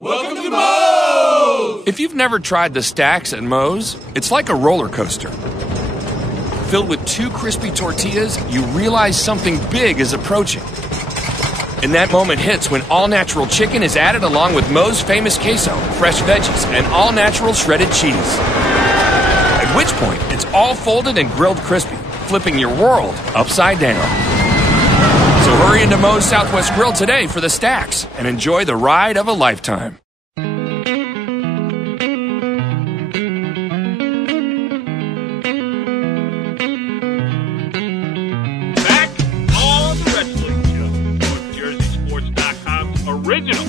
Welcome to Moe's! If you've never tried the stacks at Moe's, it's like a roller coaster. Filled with 2 crispy tortillas, you realize something big is approaching. And that moment hits when all-natural chicken is added along with Moe's famous queso, fresh veggies, and all-natural shredded cheese. At which point, it's all folded and grilled crispy, flipping your world upside down. So hurry into Moe's Southwest Grill today for the stacks and enjoy the ride of a lifetime. Back on the Wrestling Show, NorthJerseySports.com's original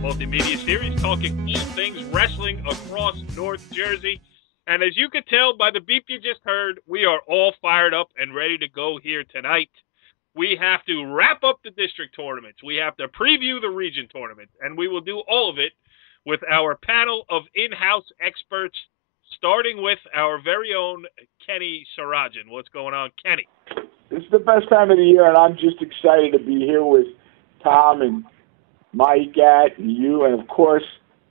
multimedia series talking all things wrestling across North Jersey. And as you could tell by the beep you just heard, we are all fired up and ready to go here tonight. We have to wrap up the district tournaments. We have to preview the region tournament, and we will do all of it with our panel of in-house experts, starting with our very own Kenny Sarajan. What's going on, Kenny? This is the best time of the year, and I'm just excited to be here with Tom and Mike and you, and, of course,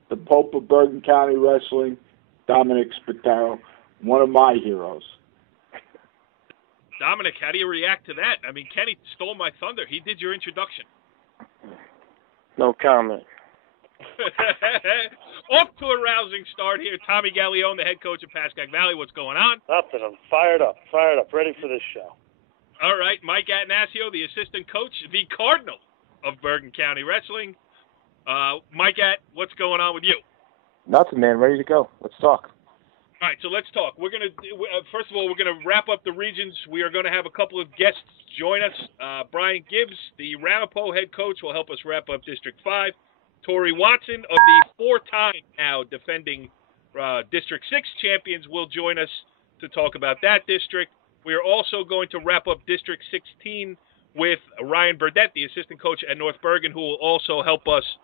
the Pope of Bergen County Wrestling, Dominic Spataro, one of my heroes. Dominic, how do you react to that? I mean, Kenny stole my thunder. He did your introduction. No comment. Off to a rousing start here. Tommy Gallione, the head coach of Pascack Valley. What's going on? Nothing. I'm fired up, ready for this show. All right, Mike Atanasio, the assistant coach, the Cardinal of Bergen County Wrestling. Mike what's going on with you? Nothing, man. Ready to go. Let's talk. All right, so let's talk. We're going to, first of all, we're going to wrap up the regions. We are going to have a couple of guests join us. Brian Gibbs, the Ramapo head coach, will help us wrap up District 5. Torre Watson of the 4-time now defending District 6 champions will join us to talk about that district. We are also going to wrap up District 16 with Ryan Burdette, the assistant coach at North Bergen, who will also help us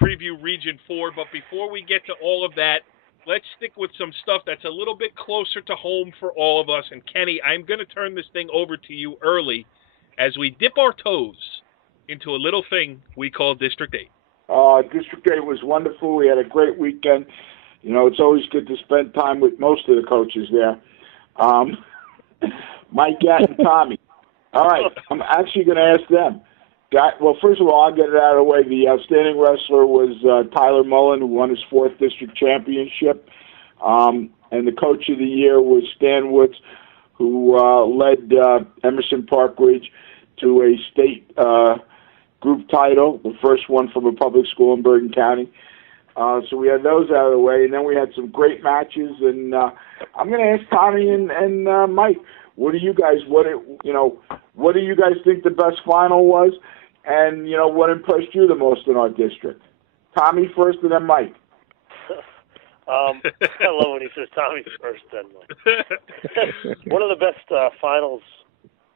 preview Region 4. But before we get to all of that, let's stick with some stuff that's a little bit closer to home for all of us. And, Kenny, I'm going to turn this thing over to you early as we dip our toes into a little thing we call District 8. District 8 was wonderful. We had a great weekend. You know, it's always good to spend time with most of the coaches there. Mike and Tommy. All right, I'm actually going to ask them. Well, first of all, I'll get it out of the way. The outstanding wrestler was Tyler Mullen, who won his 4th district championship. And the coach of the year was Stan Woods, who led Emerson Park Ridge to a state group title, the first one from a public school in Bergen County. So we had those out of the way, and then we had some great matches. And I'm going to ask Tommy and Mike, what do you guys think the best final was? And, you know, what impressed you the most in our district? Tommy first and then Mike. I love when he says Tommy first, then Mike. One of the best finals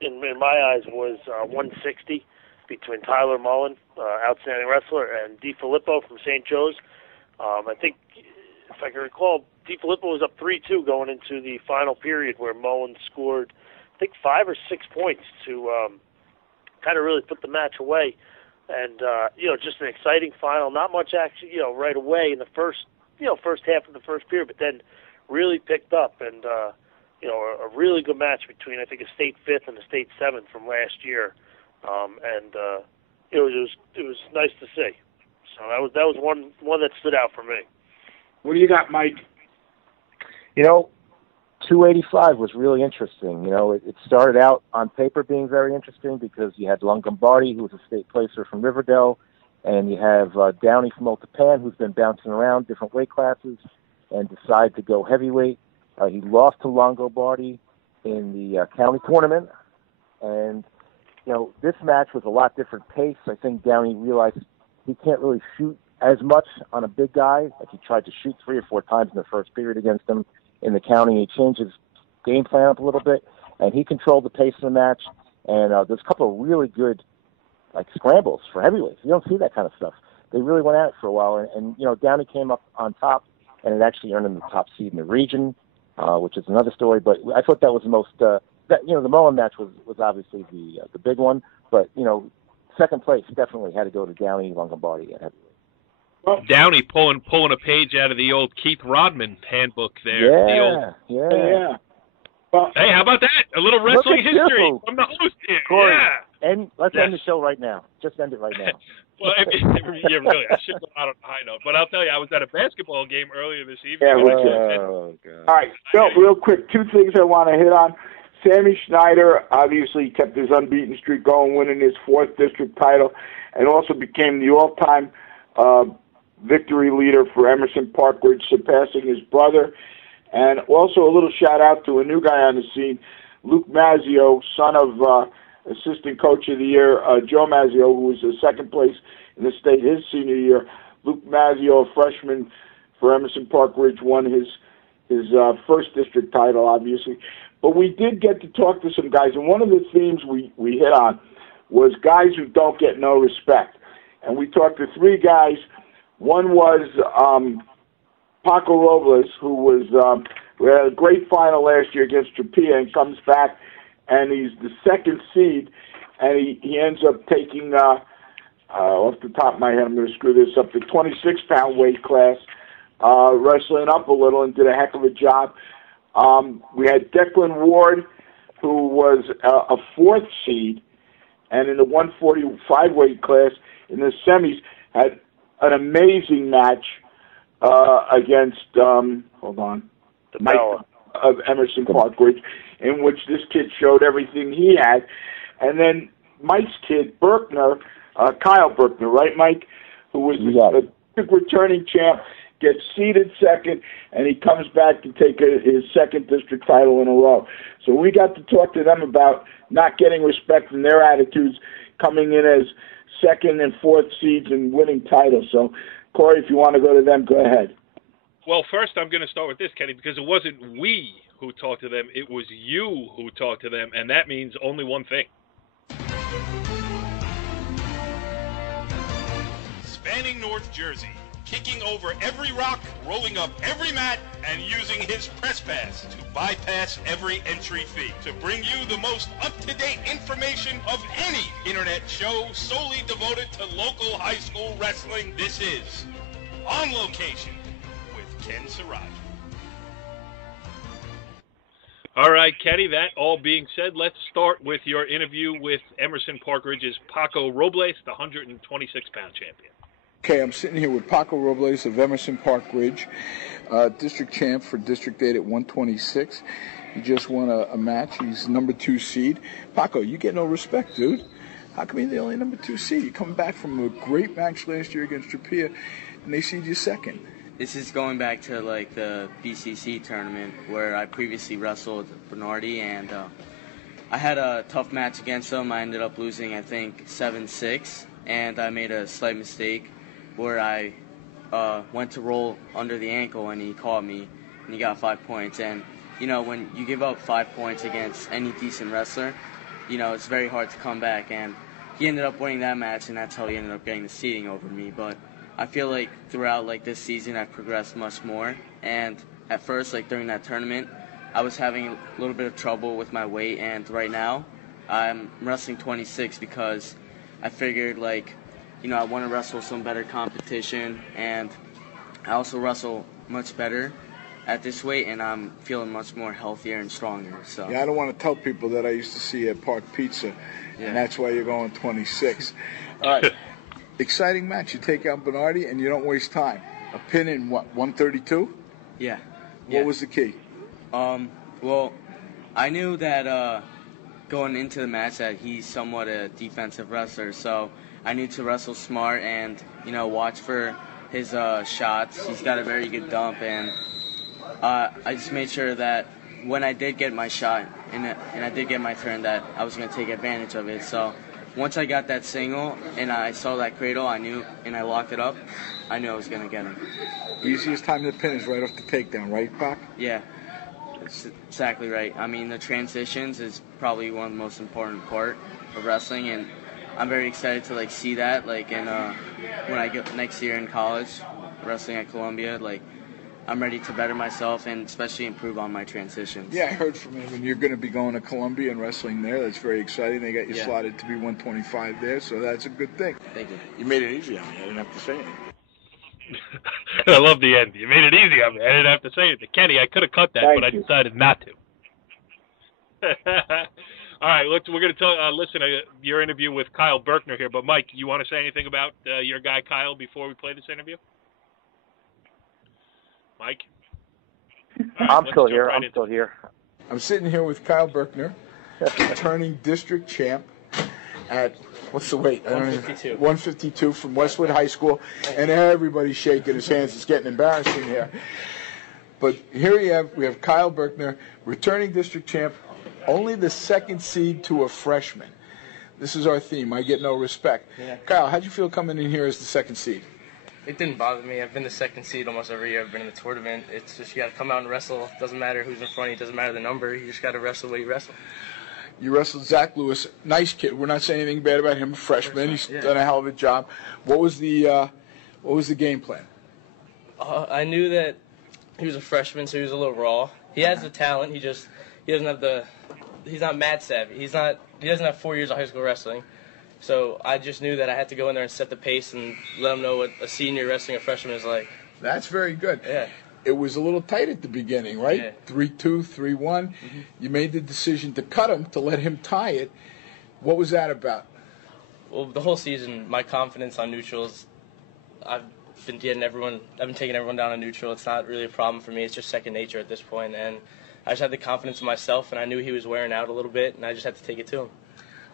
in my eyes was 160 between Tyler Mullen, outstanding wrestler, and DiFilippo from St. Joe's. I think, if I can recall, DiFilippo was up 3-2 going into the final period where Mullen scored, I think, 5 or 6 points to kind of really put the match away. And, just an exciting final. Not much action, right away in the first half of the first period, but then really picked up. And, a really good match between, I think, a state 5th and a state 7th from last year. It was nice to see. So that was one that stood out for me. What do you got, Mike? 285 was really interesting. It started out on paper being very interesting because you had Longobardi, who was a state placer from Riverdale, and you have Downey from Old Tapan, who's been bouncing around different weight classes and decided to go heavyweight. He lost to Longobardi in the county tournament, and this match was a lot different pace. I think Downey realized he can't really shoot as much on a big guy. Like he tried to shoot 3 or 4 times in the first period against him in the county. He changed his game plan up a little bit, and he controlled the pace of the match. And there's a couple of really good scrambles for heavyweights. You don't see that kind of stuff. They really went at it for a while, and Downey came up on top, and it actually earned him the top seed in the region, which is another story. But I thought that was the most the Mullen match was obviously the big one, but second place definitely had to go to Downey Longobardi at heavyweight. Downey pulling a page out of the old Keith Rodman handbook there. Yeah. Well, hey, how about that? A little wrestling history you. from the host here. Corey, Yeah. And let's end the show right now. Just end it right now. Well, I should go out on a high note. But I'll tell you, I was at a basketball game earlier this evening. Yeah, God. All right, Bill, real quick, two things I want to hit on. Sammy Schneider obviously kept his unbeaten streak going, winning his 4th district title, and also became the all-time victory leader for Emerson Park Ridge, surpassing his brother. And also a little shout-out to a new guy on the scene, Luke Mazzio, son of Assistant Coach of the Year, Joe Mazzio, who was in 2nd place in the state his senior year. Luke Mazzio, a freshman for Emerson Park Ridge, won his 1st district title, obviously. But we did get to talk to some guys, and one of the themes we hit on was guys who don't get no respect. And we talked to 3 guys. One was Paco Robles, who had a great final last year against Tropea and comes back, and he's the 2nd seed, and he ends up taking, off the top of my head, I'm going to screw this up, the 26-pound weight class, wrestling up a little and did a heck of a job. We had Declan Ward, who was a 4th seed, and in the 145 weight class in the semis had an amazing match against, Mike of Emerson Park Ridge, in which this kid showed everything he had. And then Mike's kid, Berkner, Kyle Berkner, right, Mike, who was a returning champ, gets seeded 2nd, and he comes back to take his 2nd district title in a row. So we got to talk to them about not getting respect and their attitudes, coming in as 2nd and 4th seeds and winning titles. So, Corey, if you want to go to them, go ahead. Well, first I'm going to start with this, Kenny, because it wasn't we who talked to them. It was you who talked to them, and that means only one thing. Spanning North Jersey, kicking over every rock, rolling up every mat, and using his press pass to bypass every entry fee to bring you the most up-to-date information of any internet show solely devoted to local high school wrestling. This is On Location with Ken Siraji. All right, Kenny, that all being said, let's start with your interview with Emerson Park Ridge's Paco Robles, the 126-pound champion. Okay, I'm sitting here with Paco Robles of Emerson Park Ridge, district champ for District 8 at 126. He just won a match. He's number 2 seed. Paco, you get no respect, dude. How come you're the only number 2 seed? You're coming back from a great match last year against Tropea, and they seed you 2nd. This is going back to like the BCC tournament where I previously wrestled Bernardi, and I had a tough match against him. I ended up losing, I think, 7-6, and I made a slight mistake where I went to roll under the ankle, and he caught me, and he got 5 points. And, you know, when you give up 5 points against any decent wrestler, you know, it's very hard to come back. And he ended up winning that match, and that's how he ended up getting the seeding over me. But I feel like throughout, like, this season, I've progressed much more. And at first, like, during that tournament, I was having a little bit of trouble with my weight. And right now, I'm wrestling 26 because I figured, like, you know, I want to wrestle some better competition, and I also wrestle much better at this weight, and I'm feeling much more healthier and stronger. So yeah, I don't want to tell people that I used to see you at Park Pizza, and that's why you're going 26. All right, exciting match. You take out Bernardi, and you don't waste time. A pin in, what, 132? Yeah. What was the key? Well, I knew that going into the match that he's somewhat a defensive wrestler, so I need to wrestle smart and, you know, watch for his shots. He's got a very good dump, and I just made sure that when I did get my shot and I did get my turn, that I was going to take advantage of it. So once I got that single and I saw that cradle, I knew, and I locked it up, I knew I was going to get him. Easiest time to pin is right off the takedown, right, Pac? Yeah, that's exactly right. I mean, the transitions is probably one of the most important part of wrestling, and I'm very excited to, like, see that, like, in when I get next year in college, wrestling at Columbia. Like, I'm ready to better myself and especially improve on my transitions. Yeah, I heard from him, and you're going to be going to Columbia and wrestling there. That's very exciting. They got you slotted to be 125 there, so that's a good thing. Thank you. You made it easy on me. I didn't have to say anything. I love the end. You made it easy on me. I didn't have to say anything. Kenny, I could have cut that, but I decided not to. All right, we're going to listen to your interview with Kyle Berkner here. But, Mike, you want to say anything about your guy Kyle before we play this interview? Mike? Right, I'm still here. I'm sitting here with Kyle Berkner, returning district champ at, what's the weight? 152. 152 from Westwood High School. And everybody's shaking his hands. It's getting embarrassing here. But here we have Kyle Berkner, returning district champ, only the second seed to a freshman. This is our theme, I get no respect. Yeah. Kyle, how'd you feel coming in here as the second seed? It didn't bother me. I've been the second seed almost every year I've been in the tournament. It's just you got to come out and wrestle. It doesn't matter who's in front of you. It doesn't matter the number. You just got to wrestle what you wrestle. You wrestled Zach Lewis, nice kid. We're not saying anything bad about him, freshman. He's done a hell of a job. What was the game plan? I knew that he was a freshman, so he was a little raw. He has the talent. He doesn't have he's not mat savvy. He doesn't have 4 years of high school wrestling. So I just knew that I had to go in there and set the pace and let him know what a senior wrestling a freshman is like. That's very good. Yeah. It was a little tight at the beginning, right? Yeah. 3-2, 3-1. You made the decision to cut him, to let him tie it. What was that about? Well, the whole season, my confidence on neutrals, I've been taking everyone down on neutral. It's not really a problem for me. It's just second nature at this point. And I just had the confidence in myself, and I knew he was wearing out a little bit, and I just had to take it to him.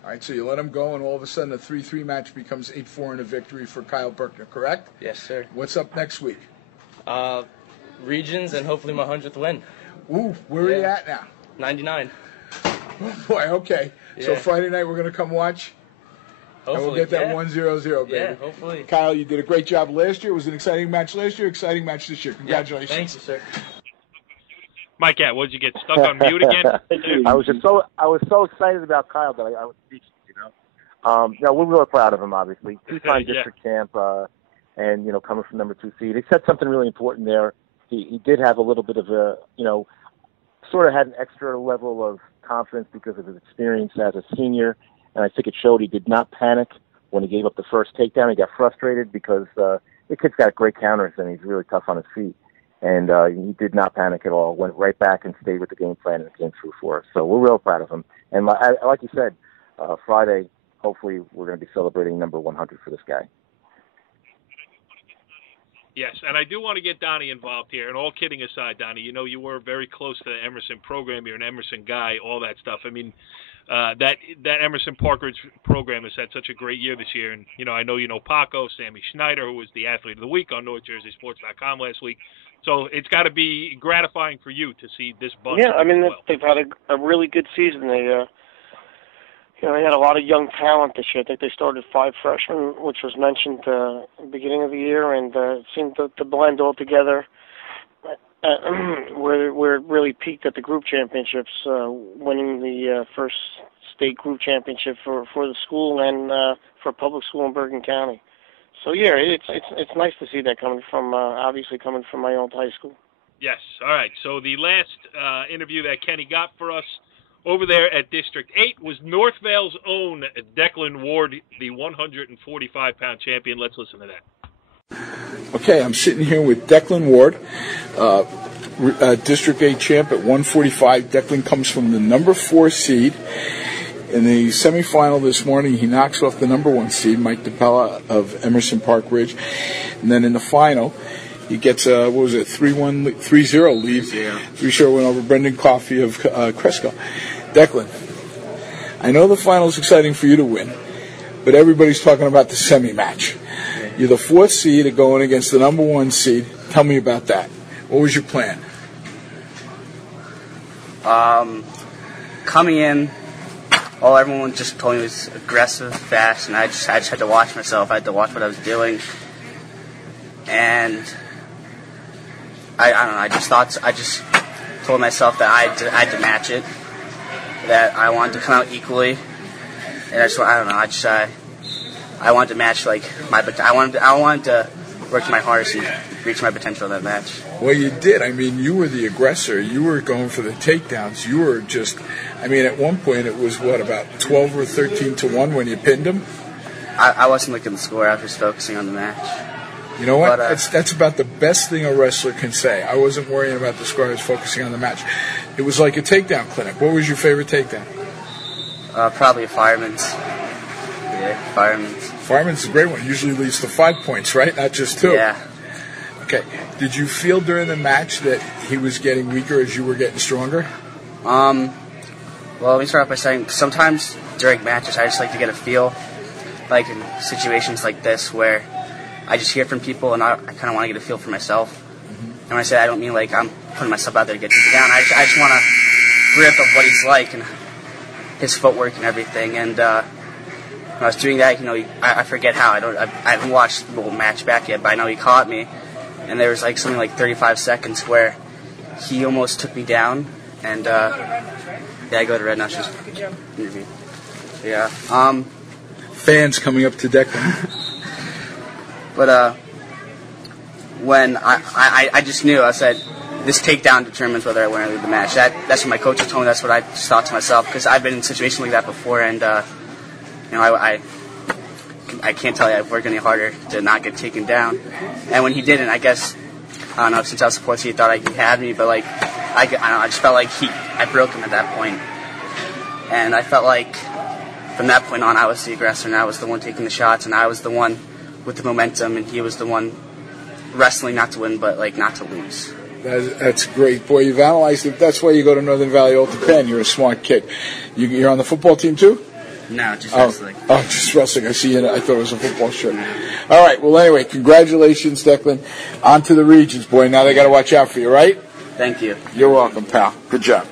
All right, so you let him go, and all of a sudden a 3-3 match becomes 8-4 and a victory for Kyle Berkner, correct? Yes, sir. What's up next week? Regions and hopefully my 100th win. Ooh, where are you at now? 99. Oh, boy, okay. Yeah. So Friday night we're going to come watch, Hopefully, and we'll get that 1-0-0, baby. Yeah, hopefully. Kyle, you did a great job last year. It was an exciting match last year, exciting match this year. Congratulations. Yeah, thank you, sir. Mike, what did you get stuck on mute again? I was so excited about Kyle that I was speechless. We're really proud of him. Obviously, two-time district champ, and coming from number 2 seed. He said something really important there. He did have a little bit of a sort of had an extra level of confidence because of his experience as a senior, and I think it showed. He did not panic when he gave up the first takedown. He got frustrated because the kid's got great counters and he's really tough on his feet. And he did not panic at all. Went right back and stayed with the game plan, and it came through for us. So we're real proud of him. And like you said, Friday, hopefully we're going to be celebrating number 100 for this guy. Yes, and I do want to get Donnie involved here. And all kidding aside, Donnie, you were very close to the Emerson program. You're an Emerson guy, all that stuff. I mean, that Emerson Parkridge program has had such a great year this year. And, I know Paco, Sammy Schneider, who was the Athlete of the Week on NorthJerseySports.com last week. So it's got to be gratifying for you to see this bunch. Yeah, I mean, they've had a really good season. They had a lot of young talent this year. I think they started 5 freshmen, which was mentioned at the beginning of the year, and it seemed to blend all together. Where it really peaked at the group championships, winning the first state group championship for the school and for public school in Bergen County. So yeah, it's nice to see that coming from my old high school. Yes. All right. So the last interview that Kenny got for us over there at District 8 was Northvale's own Declan Ward, the 145-pound champion. Let's listen to that. Okay, I'm sitting here with Declan Ward, District 8 champ at 145. Declan comes from the number 4 seed. In the semifinal this morning, he knocks off the number 1 seed, Mike DePella of Emerson Park Ridge. And then in the final, he gets a, 3-0 lead. Yeah. 3-0 win over Brendan Coffey of Cresco. Declan, I know the final is exciting for you to win, but everybody's talking about the semi-match. You're the 4th seed going against the number 1 seed. Tell me about that. What was your plan? Coming in, everyone just told me was aggressive, fast, and I just had to watch myself. I had to watch what I was doing, and I don't know. I just told myself that I had to match it, that I wanted to come out equally, and I wanted to match I wanted to work my hardest and reach my potential in that match. Well, you did. I mean, you were the aggressor. You were going for the takedowns. You were just, at one point it was, about 12 or 13 to 1 when you pinned him? I wasn't looking at the score. I was just focusing on the match. You know what? But, That's about the best thing a wrestler can say. I wasn't worrying about the score. I was focusing on the match. It was like a takedown clinic. What was your favorite takedown? Probably a fireman's. Yeah, fireman's. Fireman's is a great one. It usually leads to 5 points, right? Not just 2. Yeah. Okay. Did you feel during the match that he was getting weaker as you were getting stronger? Well, let me start off by saying sometimes during matches I just like to get a feel, like in situations like this where I just hear from people and I kind of want to get a feel for myself. Mm-hmm. And when I say I don't mean like I'm putting myself out there to get taken down. I just want a grip of what he's like and his footwork and everything. And when I was doing that, I forget how. I haven't watched the whole match back yet, but I know he caught me. And there was like something like 35 seconds where he almost took me down. And I go to Red Notch's interview. Yeah. Fans coming up to Declan. But when I just knew, I said, this takedown determines whether I win or lose the match. That's what my coach told me. That's what I just thought to myself because I've been in situations like that before, and I can't tell you I've worked any harder to not get taken down. And when he didn't, I guess I don't know. Since I was supporting, he thought he had me, but like I don't know, I just felt like I broke him at that point, and I felt like from that point on I was the aggressor, and I was the one taking the shots, and I was the one with the momentum, and he was the one wrestling not to win, but like not to lose. That's great. Boy, you've analyzed it. That's why you go to Northern Valley Alta Penn. You're a smart kid. You're on the football team, too? No, just wrestling. Oh, just wrestling. I see you. I thought it was a football shirt. All right. Well, anyway, congratulations, Declan. On to the regions, boy. Now they got to watch out for you, right? Thank you. You're welcome, pal. Good job.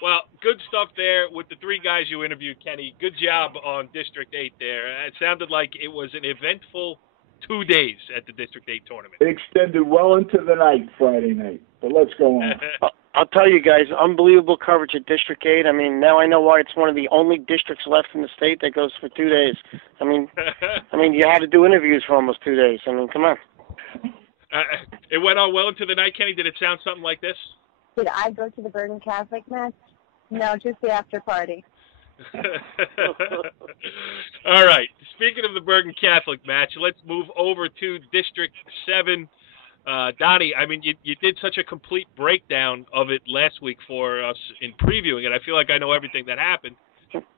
Well, good stuff there with the 3 guys you interviewed, Kenny. Good job on District 8 there. It sounded like it was an eventful 2 days at the District 8 tournament. It extended well into the night Friday night, but let's go on. I'll tell you guys, unbelievable coverage at District 8. I mean, now I know why it's one of the only districts left in the state that goes for 2 days. I mean, you had to do interviews for almost 2 days. I mean, come on. It went on well into the night, Kenny. Did it sound something like this? Did I go to the Bergen Catholic match? No, just the after party. All right. Speaking of the Bergen Catholic match, let's move over to District 7. Donnie, I mean, you did such a complete breakdown of it last week for us in previewing it. I feel like I know everything that happened,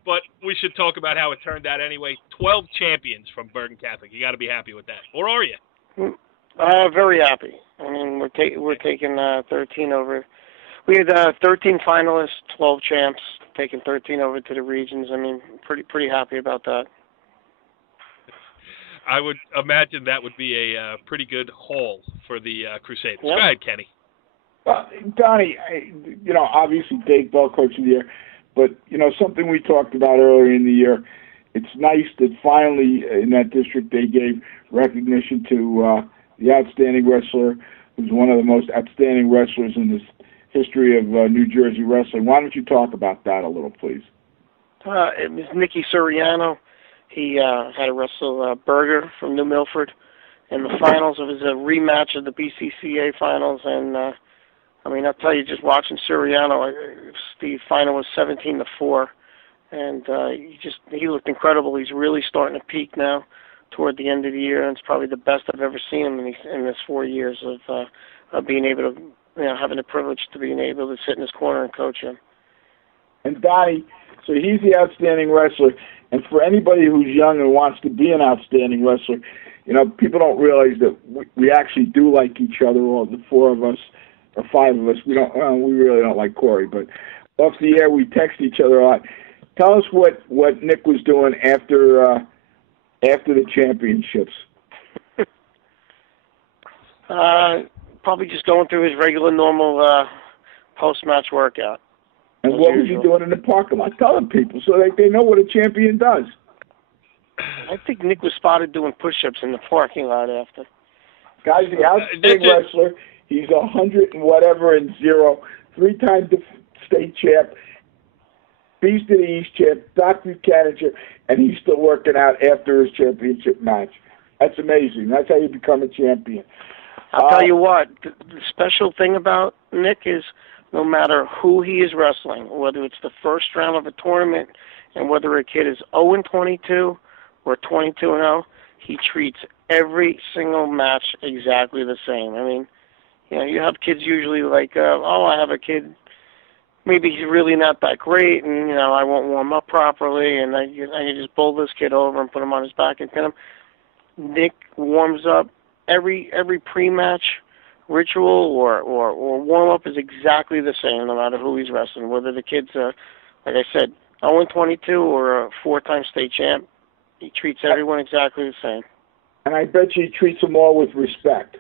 but we should talk about how it turned out anyway. 12 champions from Bergen Catholic. You got to be happy with that. Or are you? Very happy. I mean, we're taking 13 over. We had 13 finalists, 12 champs, taking 13 over to the regions. I mean, pretty happy about that. I would imagine that would be a pretty good haul for the Crusaders. Yep. Go ahead, Kenny. Donnie, obviously Dave Bell, Coach of the Year, but, something we talked about earlier in the year, it's nice that finally in that district they gave recognition to the outstanding wrestler who's one of the most outstanding wrestlers in this history of New Jersey wrestling. Why don't you talk about that a little, please? It was Nicky Suriano. He had to wrestle Berger from New Milford in the finals. It was a rematch of the BCCA finals, and I'll tell you, just watching Suriano, the final was 17-4, and he looked incredible. He's really starting to peak now toward the end of the year, and it's probably the best I've ever seen him in this 4 years of being able to, having the privilege to being able to sit in his corner and coach him. And Donnie, so he's the outstanding wrestler. And for anybody who's young and wants to be an outstanding wrestler, people don't realize that we actually do like each other, all the 4 of us, or 5 of us. We really don't like Corey, but off the air we text each other a lot. Tell us what Nick was doing after the championships. Probably just going through his regular, normal post-match workout. And what was he doing in the parking lot? Tell the people so they know what a champion does. I think Nick was spotted doing push-ups in the parking lot after. Guy's the outstanding wrestler. He's 100 and whatever and 0, 3-time state champ, Beast of the East champ, Dr. Buchanan champ, and he's still working out after his championship match. That's amazing. That's how you become a champion. I'll tell you what, the special thing about Nick is no matter who he is wrestling, whether it's the first round of a tournament and whether a kid is 0-22 or 22-0, he treats every single match exactly the same. I mean, you have kids usually like, I have a kid, maybe he's really not that great, and, I won't warm up properly, and I can just bowl this kid over and put him on his back and pin him. Nick warms up every pre-match ritual or warm-up is exactly the same no matter who he's wrestling, whether the kid's, like I said, 0-22 or a 4-time state champ. He treats everyone exactly the same. And I bet you he treats them all with respect.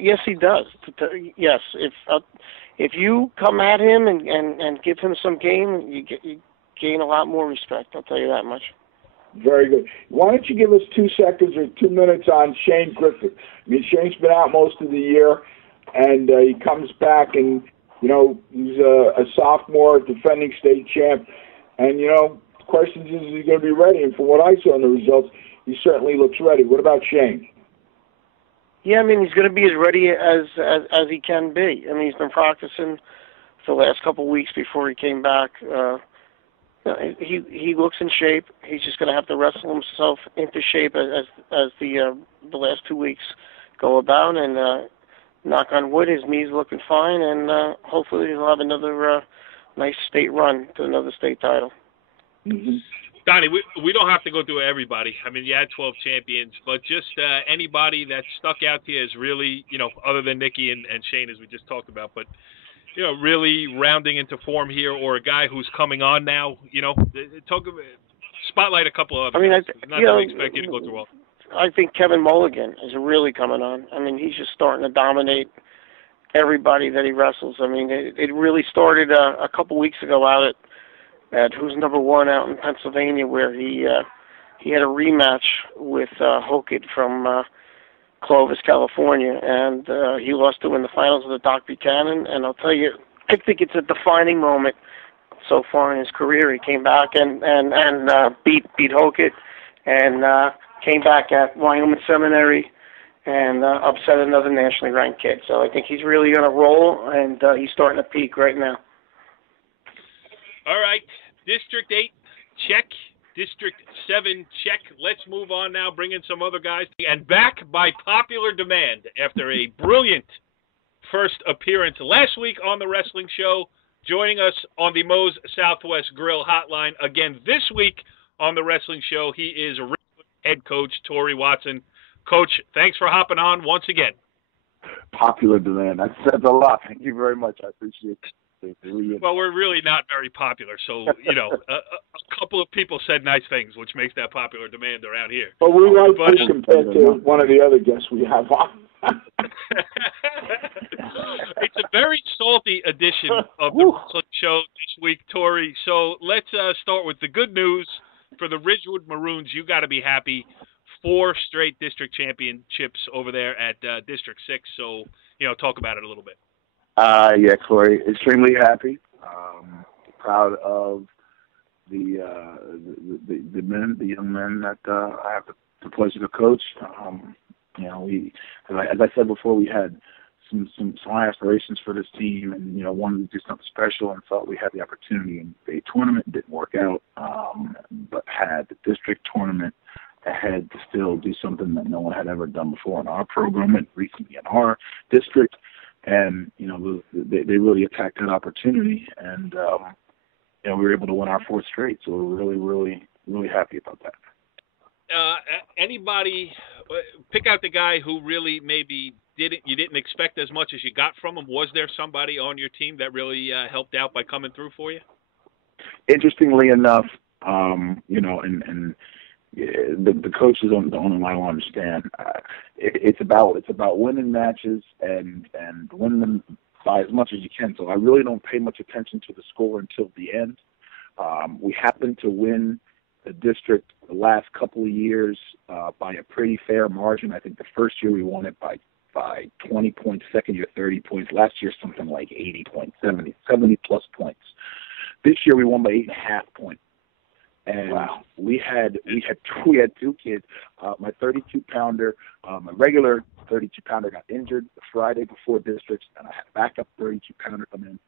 Yes, he does. Yes, if you come at him and give him some game, you gain a lot more respect. I'll tell you that much. Very good. Why don't you give us 2 seconds or 2 minutes on Shane Griffith? I mean, Shane's been out most of the year, and he comes back, and he's a sophomore, defending state champ, and the question is he going to be ready? And from what I saw in the results, he certainly looks ready. What about Shane? Yeah, I mean, he's going to be as ready as he can be. I mean, he's been practicing for the last couple of weeks before he came back. He looks in shape. He's just going to have to wrestle himself into shape as the last 2 weeks go about. And knock on wood, his knee's looking fine, and hopefully he'll have another nice state run to another state title. Mm-hmm. Donnie, we don't have to go through everybody. I mean, you had 12 champions, but just anybody that stuck out to you as really, other than Nikki and Shane, as we just talked about, but, really rounding into form here, or a guy who's coming on now, spotlight a couple of others. I mean, not that we expect you to go through all. I think Kevin Mulligan is really coming on. I mean, he's just starting to dominate everybody that he wrestles. I mean, it really started a couple weeks ago out at Who's Number One out in Pennsylvania, where he had a rematch with Hokett from Clovis, California, and he lost to in the finals of the Doc Buchanan. And I'll tell you, I think it's a defining moment so far in his career. He came back and beat Hokett, and came back at Wyoming Seminary and upset another nationally ranked kid. So I think he's really on a roll, and he's starting to peak right now. All right, District 8, check. District 7, check. Let's move on now, bring in some other guys. And back by popular demand after a brilliant first appearance last week on the wrestling show, joining us on the Moe's Southwest Grill hotline again this week on the wrestling show. He is Ridgewood head coach Torre Watson. Coach, thanks for hopping on once again. Popular demand. That says a lot. Thank you very much. I appreciate it. Well, we're really not very popular, so, a couple of people said nice things, which makes that popular demand around here. But we like this compared to one of the other guests we have on. It's a very salty edition of the wrestling show this week, Torre. So let's start with the good news for the Ridgewood Maroons. You got to be happy. 4 straight district championships over there at District 6. So, talk about it a little bit. Yeah, Corey, extremely happy. Proud of the young men that I have the pleasure to coach. As I said before, we had some high aspirations for this team, and wanted to do something special, and thought we had the opportunity in the tournament. Didn't work out, but had the district tournament ahead to still do something that no one had ever done before in our program and recently in our district. And, they really attacked that opportunity, and, we were able to win our 4th straight. So we're really, really, really happy about that. Anybody pick out the guy who really maybe you didn't expect as much as you got from him? Was there somebody on your team that really helped out by coming through for you? Interestingly enough, the coaches don't understand. It's about winning matches and winning them by as much as you can. So I really don't pay much attention to the score until the end. We happened to win the district the last couple of years by a pretty fair margin. I think the first year we won it by 20 points, second year 30 points. Last year something like 80 points, 70 plus points. This year we won by 8.5 points. And wow. we had 2 kids. My 32-pounder, my regular 32-pounder got injured the Friday before districts, and I had a backup 32-pounder come in,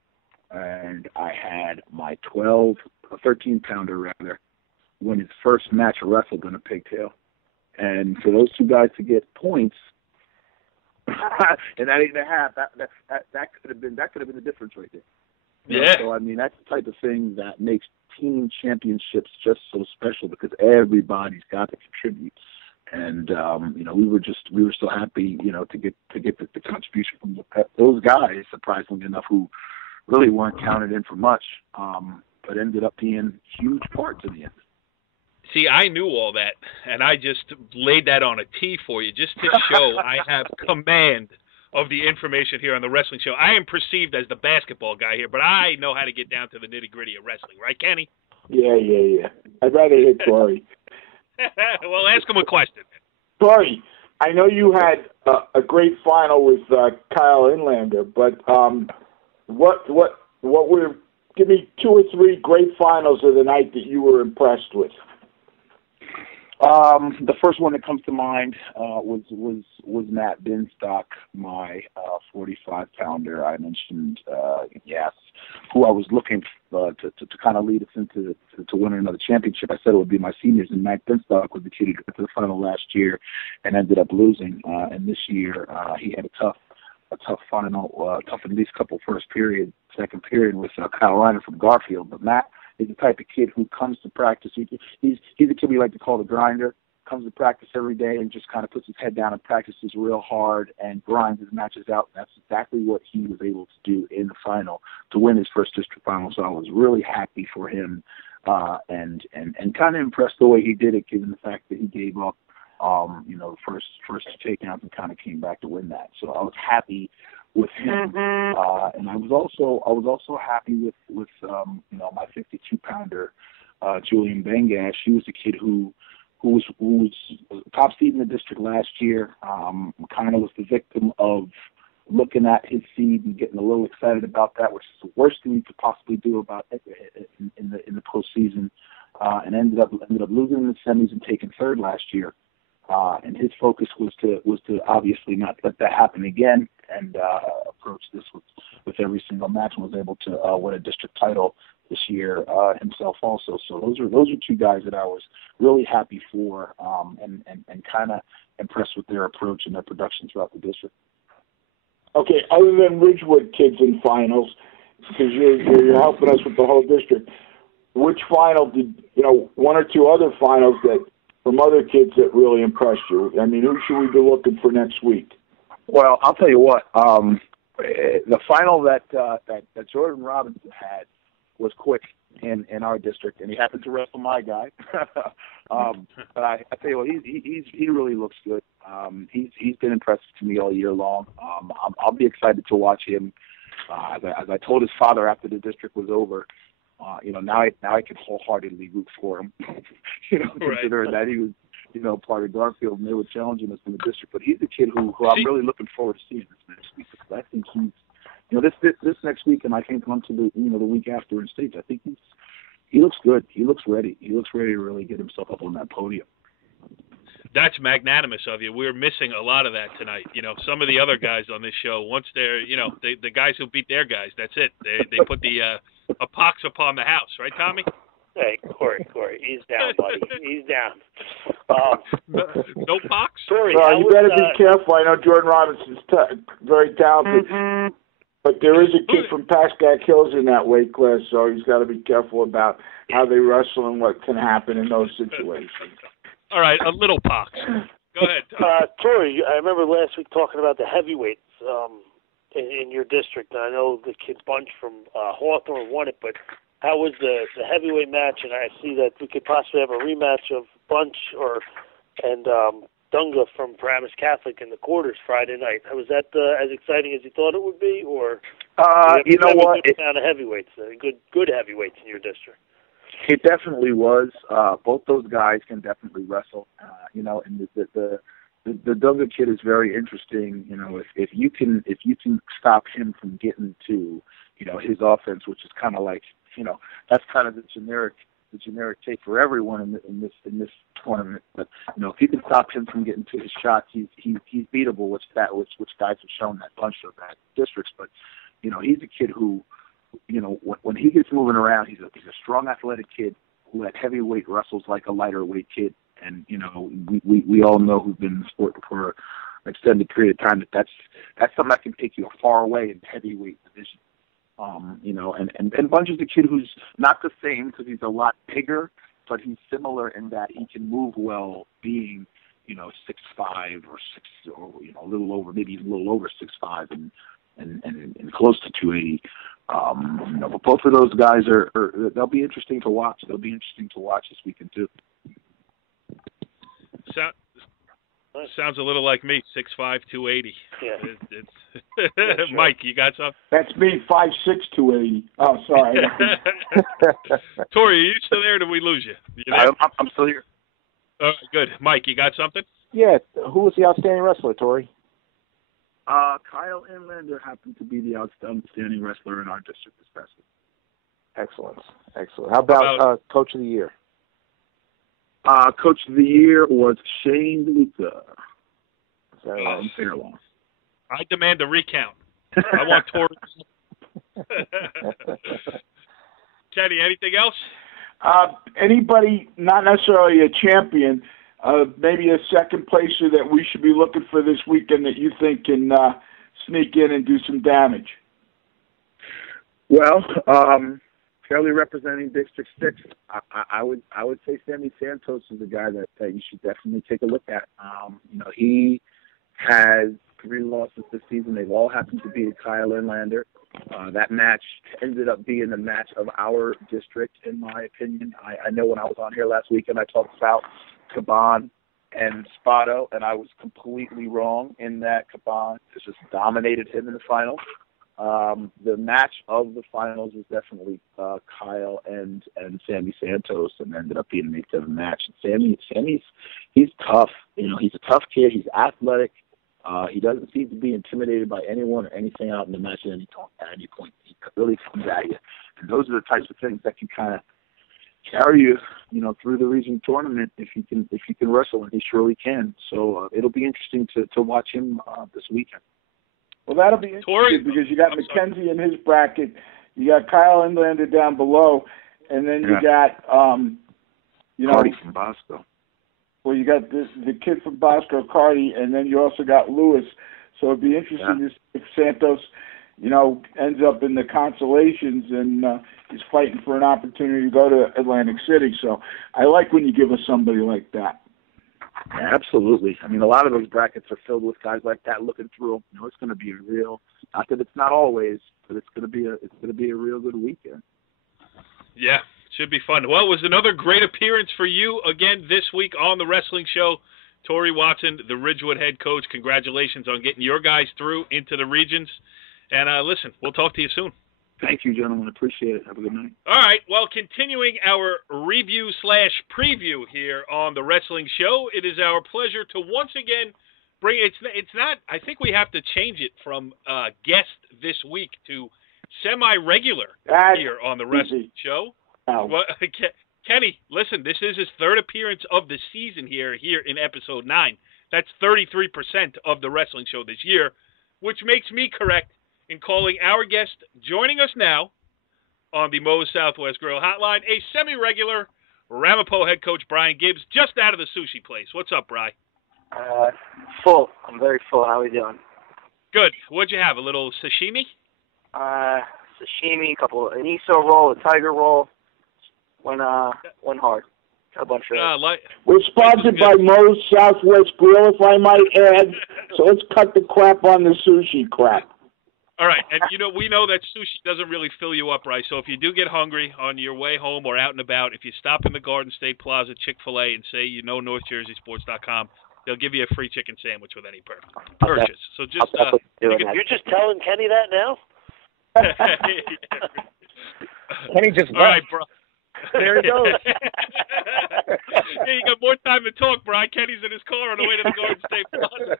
and I had my 13-pounder rather, win his first match wrestled in a pigtail. And for those two guys to get points, and that 8.5, that could have been the difference right there. Yeah. So I mean, that's the type of thing that makes team championships just so special, because everybody's got to contribute. And we were so happy, to get the contribution from those guys, surprisingly enough, who really weren't counted in for much, but ended up being huge parts in the end. See, I knew all that, and I just laid that on a tee for you just to show I have command of the information here on the wrestling show. I am perceived as the basketball guy here, but I know how to get down to the nitty-gritty of wrestling. Right, Kenny? Yeah. I'd rather hit Torre. Well, ask him a question. Torre, I know you had a great final with Kyle Inlander, but give me 2 or 3 great finals of the night that you were impressed with. The first one that comes to mind was Matt Binstock, my 45-pounder. I mentioned, who I was looking to kind of lead us into to winning another championship. I said it would be my seniors, and Matt Binstock was the kid who got to the final last year and ended up losing. And this year he had a tough final, tough at least couple second period with Kyle Reiner from Garfield. But Matt is the type of kid who comes to practice. He's a kid we like to call the grinder. Comes to practice every day and just kind of puts his head down and practices real hard and grinds his matches out. That's exactly what he was able to do in the final to win his first district final. So I was really happy for him and kind of impressed the way he did it, given the fact that he gave up, the first takedowns and kind of came back to win that. So I was happy with him, and I was also happy with my 52-pounder Julian Bengash. He was a kid who was top seed in the district last year. Kind of was the victim of looking at his seed and getting a little excited about that, which is the worst thing you could possibly do about it in the postseason. And ended up losing in the semis and taking third last year. And his focus was to obviously not let that happen again, and approach this with every single match, and was able to win a district title this year himself also. So those are 2 guys that I was really happy for, and kind of impressed with their approach and their production throughout the district. Okay, other than Ridgewood kids in finals, because you're helping us with the whole district, which final did, 1 or 2 other finals that from other kids that really impressed you? I mean, who should we be looking for next week? Well, I'll tell you what, the final that Jordan Robinson had was quick in our district, and he happened to wrestle my guy. But I tell you what, he really looks good. He's been impressive to me all year long. I'll be excited to watch him. As I told his father after the district was over, now I can wholeheartely root for him. Considering that he was, part of Garfield, and they were challenging us in the district. But he's a kid who I'm really looking forward to seeing this next week, because I think he's, this next week, and I think on to the week after in states, I think he looks good. He looks ready. He looks ready to really get himself up on that podium. That's magnanimous of you. We're missing a lot of that tonight. Some of the other guys on this show, once they're, the guys who beat their guys, that's it. They put the a pox upon the house, right, Tommy? Hey, Corey, he's down, buddy. He's down. No pox? Sorry, you better be careful. I know Jordan Robinson's very talented, but there is a kid from Pascack Hills in that weight class, so he's got to be careful about how they wrestle and what can happen in those situations. All right, a little pox. Go ahead. Tori, I remember last week talking about the heavyweights in your district. I know the kid Bunch from Hawthorne won it, but how was the heavyweight match? And I see that we could possibly have a rematch of Bunch and Dunga from Paramus Catholic in the quarters Friday night. Was that as exciting as you thought it would be, or you know what? Good amount of heavyweights, good heavyweights in your district. It definitely was. Both those guys can definitely wrestle. And the Dunga kid is very interesting. If you can stop him from getting to, his offense, which is kind of like, that's kind of the generic take for everyone in this tournament. But if you can stop him from getting to his shots, he's beatable. Which guys have shown that bunch of that districts. But he's a kid who, when he gets moving around, he's a strong, athletic kid who at heavyweight wrestles like a lighter weight kid. And we all know who've been in the sport for an extended period of time that's something that can take you far away in the heavyweight division. And Bunch is a kid who's not the same because he's a lot bigger, but he's similar in that he can move well, being 6'5" or 6, or a little over, maybe even a little over 6'5", and close to 280. But both of those guys they'll be interesting to watch. They'll be interesting to watch this weekend too. Sounds a little like me, 6'5", 280. Yeah. Mike, you got something? That's me, 5'6", 280. Oh, sorry. Torre, are you still there or did we lose you? I'm still here. All right, good. Mike, you got something? Yeah. Who was the outstanding wrestler, Torre? Kyle Inlander happened to be the outstanding wrestler in our district this past week. Excellent. How about Coach of the Year? Coach of the Year was Shane DeLuca. Fair loss. I demand a recount. I want Torre. Kenny, anything else? Anybody, not necessarily a champion, maybe a second placer that we should be looking for this weekend that you think can sneak in and do some damage? Well, fairly representing District 6, I would say Sammy Santos is a guy that you should definitely take a look at. He has 3 losses this season. They've all happened to be Kyle Inlander. That match ended up being the match of our district, in my opinion. I know when I was on here last weekend, I talked about Caban and Spotto, and I was completely wrong in that Caban just dominated him in the finals. The match of the finals was definitely Kyle and Sammy Santos, and ended up being an 8-7 match. And he's tough. He's a tough kid. He's athletic. He doesn't seem to be intimidated by anyone or anything out in the match at any point. He really comes at you. And those are the types of things that can kind of carry you, through the region tournament if you can wrestle, and he surely can. So it'll be interesting to watch him this weekend. Well, that'll be interesting because you got McKenzie in his bracket, you got Kyle Inlander down below, and then you got Cardi from Bosco. Well, you got the kid from Bosco, Cardi, and then you also got Lewis. So it'd be interesting to see if Santos, ends up in the consolations and is fighting for an opportunity to go to Atlantic City. So I like when you give us somebody like that. Yeah, absolutely. I mean, a lot of those brackets are filled with guys like that looking through them. It's going to be a real, not that it's not always, but it's going to be a real good weekend. Yeah, should be fun. Well, it was another great appearance for you again this week on the Wrestling Show. Torre Watson, the Ridgewood head coach, congratulations on getting your guys through into the regions. And listen, we'll talk to you soon. Thank you, gentlemen. Appreciate it. Have a good night. All right. Well, continuing our review/preview here on the Wrestling Show, it is our pleasure to once again bring it's not. I think we have to change it from guest this week to semi-regular here on the Wrestling Show. Well, Kenny, listen, this is his 3rd appearance of the season here in episode 9. That's 33% of the Wrestling Show this year, which makes me correct in calling our guest joining us now on the Moe's Southwest Grill Hotline, a semi-regular Ramapo head coach Brian Gibbs, just out of the sushi place. What's up, Bri? Full. I'm very full. How are we doing? Good. What'd you have? A little sashimi? Sashimi, an miso roll, a tiger roll. Went hard. Got a bunch of. We're sponsored by Moe's Southwest Grill, if I might add. So let's cut the crap on the sushi crap. All right, and we know that sushi doesn't really fill you up, right? So if you do get hungry on your way home or out and about, if you stop in the Garden State Plaza Chick-fil-A and say NorthJerseySports.com, they'll give you a free chicken sandwich with any purchase. So just you're just telling Kenny that now? Kenny just all right, bro. There he goes. Yeah, you got more time to talk, Brian. Kenny's in his car on the way to the Garden State Plaza.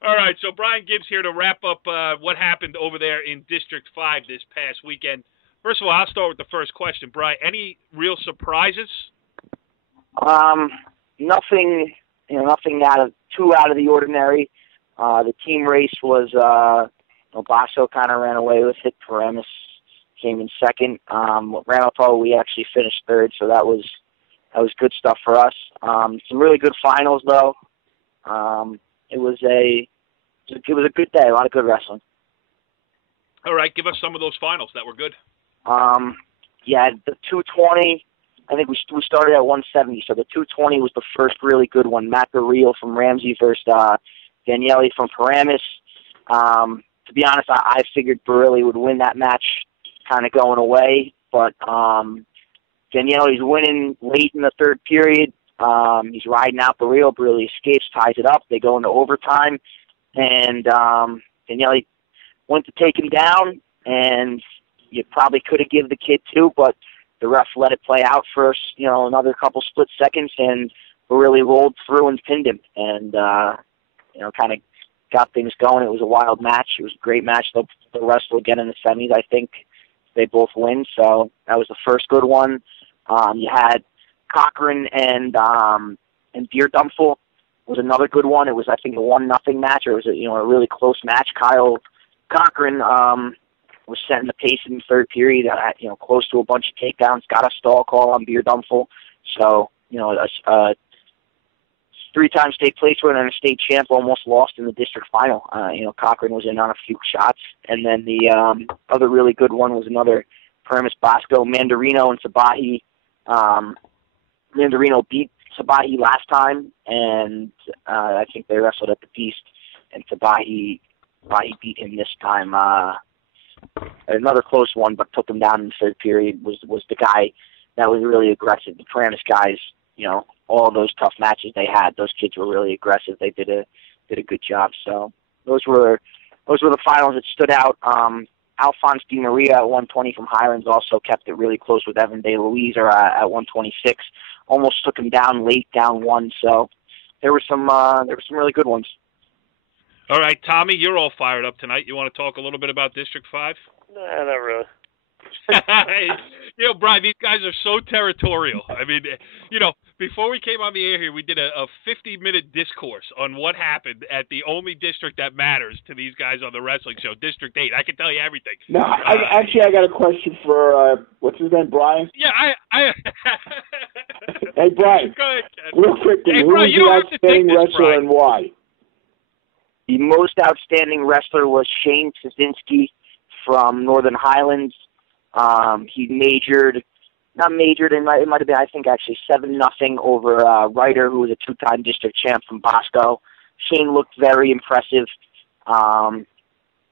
All right, so Brian Gibbs here to wrap up what happened over there in District 5 this past weekend. First of all, I'll start with the first question. Brian, any real surprises? Nothing too out of the ordinary. The team race was, Basso kind of ran away with it. Paramus came in second. Ramapo, we actually finished third, so that was good stuff for us. Some really good finals though. It was a good day. A lot of good wrestling. All right, give us some of those finals that were good. Yeah, the 220. I think we started at 170, so the 220 was the first really good one. Matt Real from Ramsey versus Daniele from Paramus. To be honest, I figured Barilli would win that match kind of going away, but Daniele's winning late in the third period. He's riding out Barilli. Barilli escapes, ties it up. They go into overtime, and Daniele went to take him down, and you probably could have given the kid two, but the ref let it play out for another couple split seconds, and Barilli rolled through and pinned him, and kind of got things going. It was a wild match. It was a great match. They'll wrestle again in the semis, I think. They both win, so that was the first good one. You had Cochran and Beerdumfel was another good one. It was, I think, a 1-0 match, or it was a really close match. Kyle Cochran was setting the pace in the third period, close to a bunch of takedowns, got a stall call on Beerdumfel. So, a 3-time state place winner and a state champ almost lost in the district final. Cochran was in on a few shots. And then the other really good one was another Paramus Bosco, Mandarino and Sabahi. Mandarino beat Sabahi last time, and I think they wrestled at the Beast, and Sabahi beat him this time. Another close one, but took him down in the third period, was the guy that was really aggressive. The Paramus guys, all those tough matches they had, those kids were really aggressive. They did a good job. So those were the finals that stood out. Alphonse Di Maria at 120 from Highlands also kept it really close with Evan De Luise at 126. Almost took him down late, down one. So there were some really good ones. All right, Tommy, you're all fired up tonight. You want to talk a little bit about District 5? Nah, not really. Brian, these guys are so territorial. I mean, before we came on the air here, we did a 50-minute discourse on what happened at the only district that matters to these guys on the wrestling show, District 8. I can tell you everything. No, I got a question for, what's his name, Brian? Yeah, Hey, Brian. Go ahead, Ken. Real quickly, hey, who Brian, was the outstanding wrestler Brian. and why? The most outstanding wrestler was Shane Kaczynski from Northern Highlands. He not majored, it might have been, I think, actually 7-0 over Ryder, who was a 2-time district champ from Bosco. Shane looked very impressive.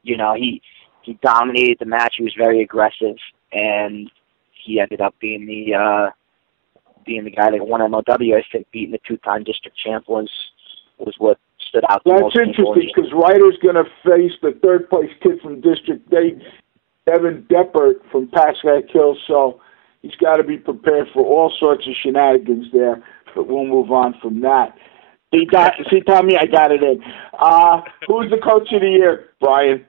He dominated the match. He was very aggressive, and he ended up being the guy that won MLW. I think beating the 2-time district champ was what stood out the most. That's interesting because Ryder's going to face the third-place kid from District 8, Evan Deppert from Pascack Hills, so he's got to be prepared for all sorts of shenanigans there, but we'll move on from that. See, Tommy, I got it in. Who's the coach of the year, Brian?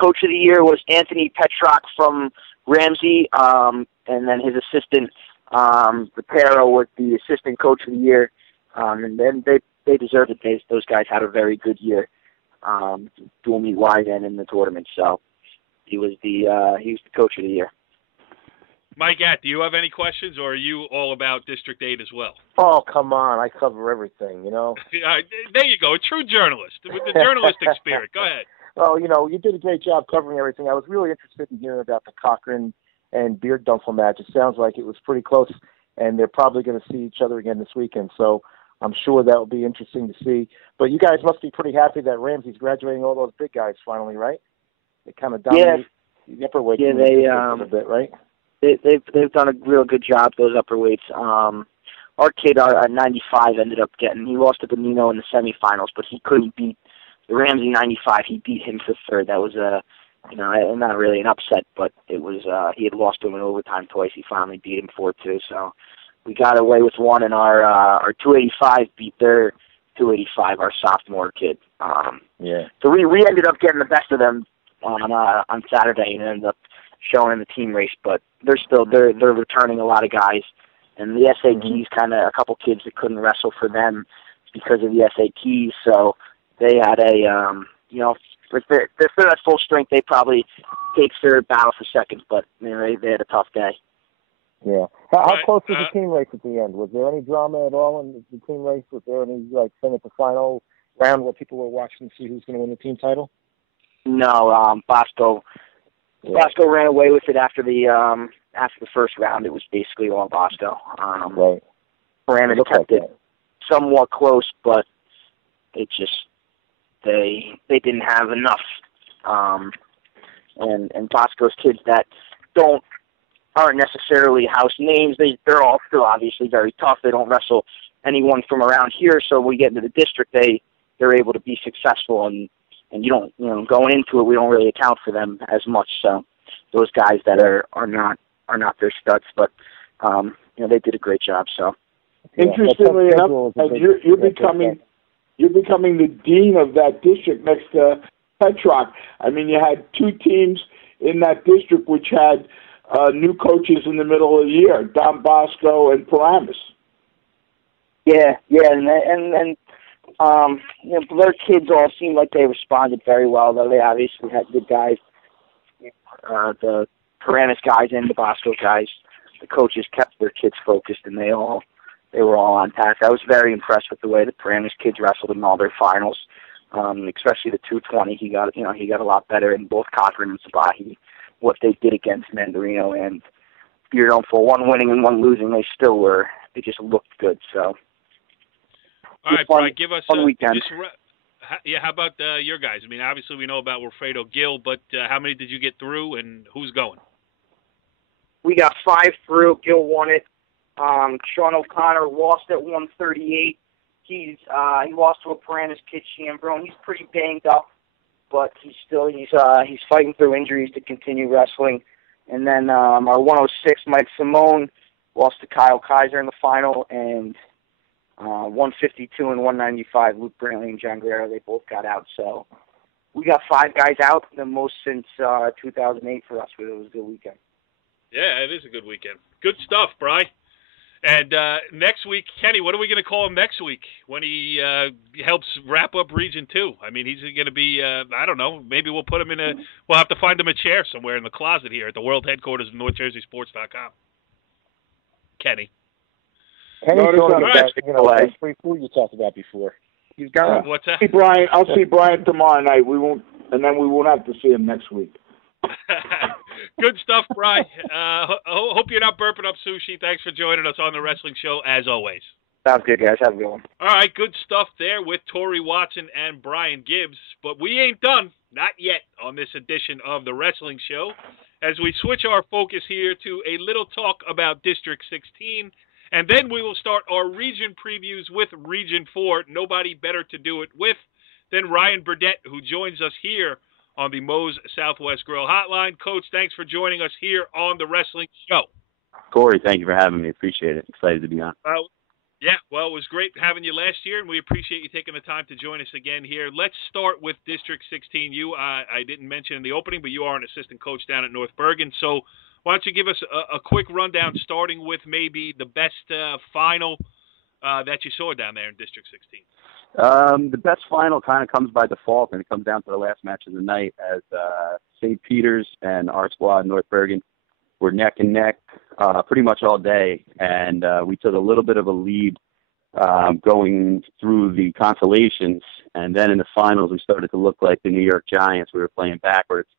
Coach of the year was Anthony Petrock from Ramsey, and then his assistant, Reparo, was the assistant coach of the year, and then they deserved it. Those guys had a very good year, dual meet wide and in the tournament, so he was the coach of the year. Mike Gatt, do you have any questions, or are you all about District 8 as well? Oh, come on. I cover everything, There you go. A true journalist with the journalistic spirit. Go ahead. Well, you did a great job covering everything. I was really interested in hearing about the Cochran and Beerdumfel match. It sounds like it was pretty close, and they're probably going to see each other again this weekend. So I'm sure that will be interesting to see. But you guys must be pretty happy that Ramsey's graduating all those big guys finally, right? They kind of dominate the upper weight a bit, right? They've done a real good job, those upper weights. Our kid at 95 ended up he lost to Benino in the semifinals, but he couldn't beat the Ramsey 95. He beat him for third. That was not really an upset, but it was he had lost to him in overtime twice. He finally beat him 4-2. So we got away with one, and our 285 beat their 285, our sophomore kid. So we ended up getting the best of them on Saturday and ended up showing in the team race, but they're returning a lot of guys, and the SATs kind of a couple kids that couldn't wrestle for them because of the SATs, so they had if they're at full strength, they probably take third battle for second, but they had a tough day. Yeah. How close was the team race at the end? Was there any drama at all in the team race? Was there any thing at the final round where people were watching to see who's going to win the team title? No, Bosco ran away with it after the first round. It was basically all Bosco. Right. Paramus kept it somewhat close, but it just they didn't have enough. And Bosco's kids that aren't necessarily house names. They're all still obviously very tough. They don't wrestle anyone from around here. So when we get into the district, they're able to be successful, and you don't going into it, we don't really account for them as much. So those guys that are not their studs, but they did a great job. So interestingly enough, you're becoming the dean of that district next to Petrock. I mean, you had two teams in that district which had new coaches in the middle of the year, Don Bosco and Paramus. Yeah, and their kids all seemed like they responded very well, though they obviously had good guys. The Paramus guys and the Bosco guys, the coaches kept their kids focused, and they were all on task. I was very impressed with the way the Paramus kids wrestled in all their finals, especially the 220. He got a lot better in both Cochran and Sabahi. What they did against Mandarino and Beardo, for one winning and one losing, they just looked good. So, all right, Brian, give us fun weekend. How about your guys? I mean, obviously we know about Wilfredo Gill, but how many did you get through, and who's going? We got 5 through. Gill won it. Sean O'Connor lost at 138. He lost to a Paramus kid, Chambrone. He's pretty banged up, but he's fighting through injuries to continue wrestling. And then our 106, Mike Simone, lost to Kyle Kaiser in the final, and 152 and 195, Luke Brantley and John Guerrero, they both got out. So we got 5 guys out, the most since 2008 for us. It was a good weekend. Yeah, it is a good weekend. Good stuff, Brian. And next week, Kenny, what are we going to call him next week when he helps wrap up Region 2? I mean, he's going to be, I don't know, maybe we'll put him we'll have to find him a chair somewhere in the closet here at the world headquarters of NorthJerseySports.com. Kenny's going that free food you talked about before. He's got what's that? I'll see Brian tomorrow night. We won't have to see him next week. Good stuff, Brian. Hope you're not burping up sushi. Thanks for joining us on the Wrestling Show, as always. Sounds good, guys. Have a good one. All right, good stuff there with Torre Watson and Brian Gibbs. But we ain't done, not yet, on this edition of the Wrestling Show, as we switch our focus here to a little talk about District 16, and then we will start our region previews with Region 4. Nobody better to do it with than Ryan Burdette, who joins us here on the Moe's Southwest Grill Hotline. Coach, thanks for joining us here on the Wrestling Show. Corey, thank you for having me. Appreciate it. Excited to be on. Yeah, well, it was great having you last year, and we appreciate you taking the time to join us again here. Let's start with District 16. I didn't mention in the opening, but you are an assistant coach down at North Bergen. So why don't you give us a quick rundown, starting with maybe the best final that you saw down there in District 16? The best final kind of comes by default, and it comes down to the last match of the night as St. Peter's and our squad, North Bergen, were neck and neck pretty much all day, and we took a little bit of a lead going through the consolations, and then in the finals we started to look like the New York Giants. We were playing backwards,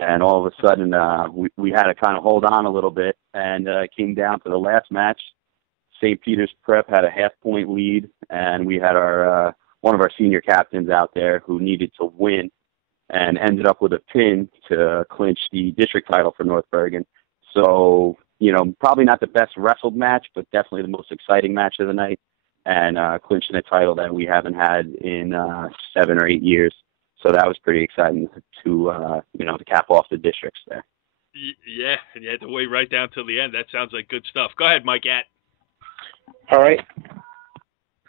and all of a sudden we had to kind of hold on a little bit, and it came down to the last match. St. Peter's Prep had a half-point lead, and we had our one of our senior captains out there who needed to win and ended up with a pin to clinch the district title for North Bergen. So, probably not the best wrestled match, but definitely the most exciting match of the night, and clinching a title that we haven't had in 7 or 8 years. So that was pretty exciting to cap off the districts there. Yeah, and you had to wait right down till the end. That sounds like good stuff. Go ahead, Mike Att. All right.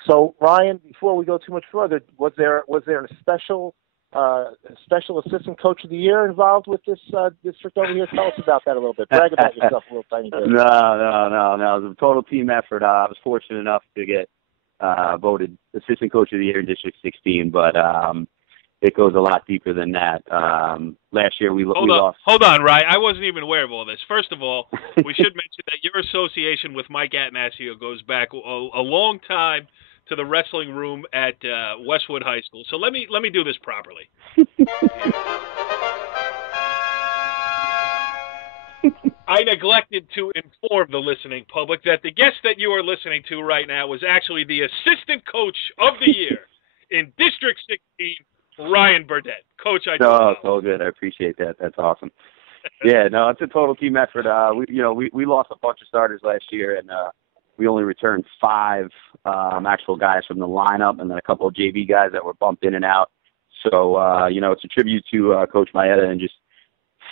So, Ryan, before we go too much further, was there a special assistant coach of the year involved with this district over here? Tell us about that a little bit. Brag about yourself a little tiny bit. No. It was a total team effort. I was fortunate enough to get voted assistant coach of the year in District 16, but it goes a lot deeper than that. Last year we lost. Hold on, Ryan. I wasn't even aware of all this. First of all, we should mention that your association with Mike Atanasio goes back a long time to the wrestling room at Westwood High School. So let me do this properly. I neglected to inform the listening public that the guest that you are listening to right now was actually the assistant coach of the year in District 16, Ryan Burdette. Coach, I do. No, it's all good. I appreciate that. That's awesome. Yeah, no, it's a total team effort. We lost a bunch of starters last year, and we only returned 5 actual guys from the lineup, and then a couple of JV guys that were bumped in and out. So, it's a tribute to Coach Maeda and just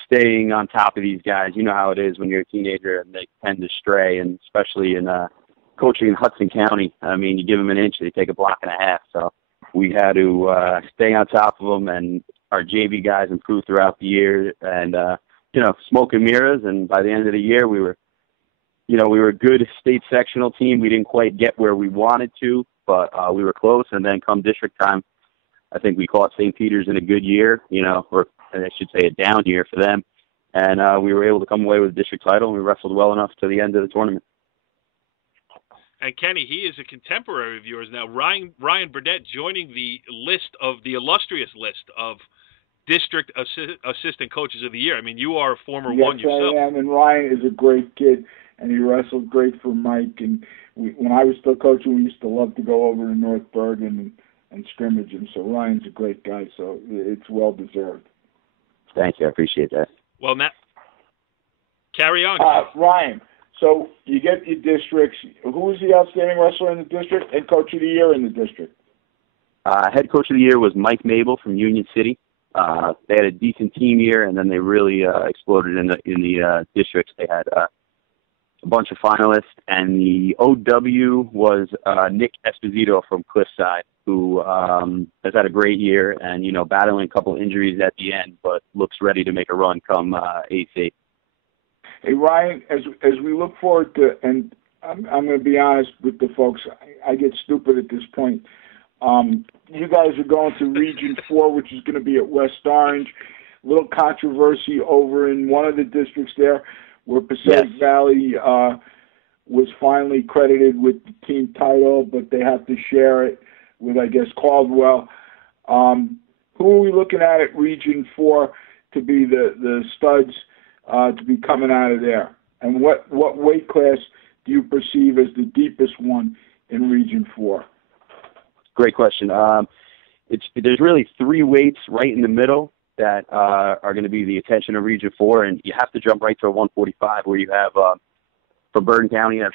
staying on top of these guys. You know how it is when you're a teenager and they tend to stray, and especially in coaching in Hudson County. I mean, you give them an inch, they take a block and a half. So we had to stay on top of them, and our JV guys improved throughout the year, and smoke and mirrors. And by the end of the year, we were a good state sectional team. We didn't quite get where we wanted to, but we were close. And then come district time, I think we caught St. Peter's in a good year, or I should say a down year for them. And we were able to come away with the district title, and we wrestled well enough to the end of the tournament. And Kenny, he is a contemporary of yours now. Ryan Burdette joining the illustrious list of district assistant coaches of the year. I mean, you are a former one yourself. Yes, I am, and Ryan is a great kid, and he wrestled great for Mike. And when I was still coaching, we used to love to go over to North Bergen and scrimmage him. So Ryan's a great guy, so it's well deserved. Thank you, I appreciate that. Well, now carry on. Ryan, so you get your districts. Who was the outstanding wrestler in the district and coach of the year in the district? Head coach of the year was Mike Mabel from Union City. They had a decent team year, and then they really exploded in the districts. They had a bunch of finalists, and the OW was Nick Esposito from Cliffside, who has had a great year and battling a couple injuries at the end, but looks ready to make a run come AC. Hey Ryan, as we look forward to, and I'm going to be honest with the folks, I get stupid at this point. You guys are going to Region 4, which is going to be at West Orange. Little controversy over in one of the districts there, where Pacific Valley was finally credited with the team title, but they have to share it with, I guess, Caldwell. Who are we looking at Region 4 to be the studs to be coming out of there? And what weight class do you perceive as the deepest one in Region 4? Great question. There's really 3 weights right in the middle that are going to be the attention of Region 4, and you have to jump right to a 145, where you have, from Bergen County, you have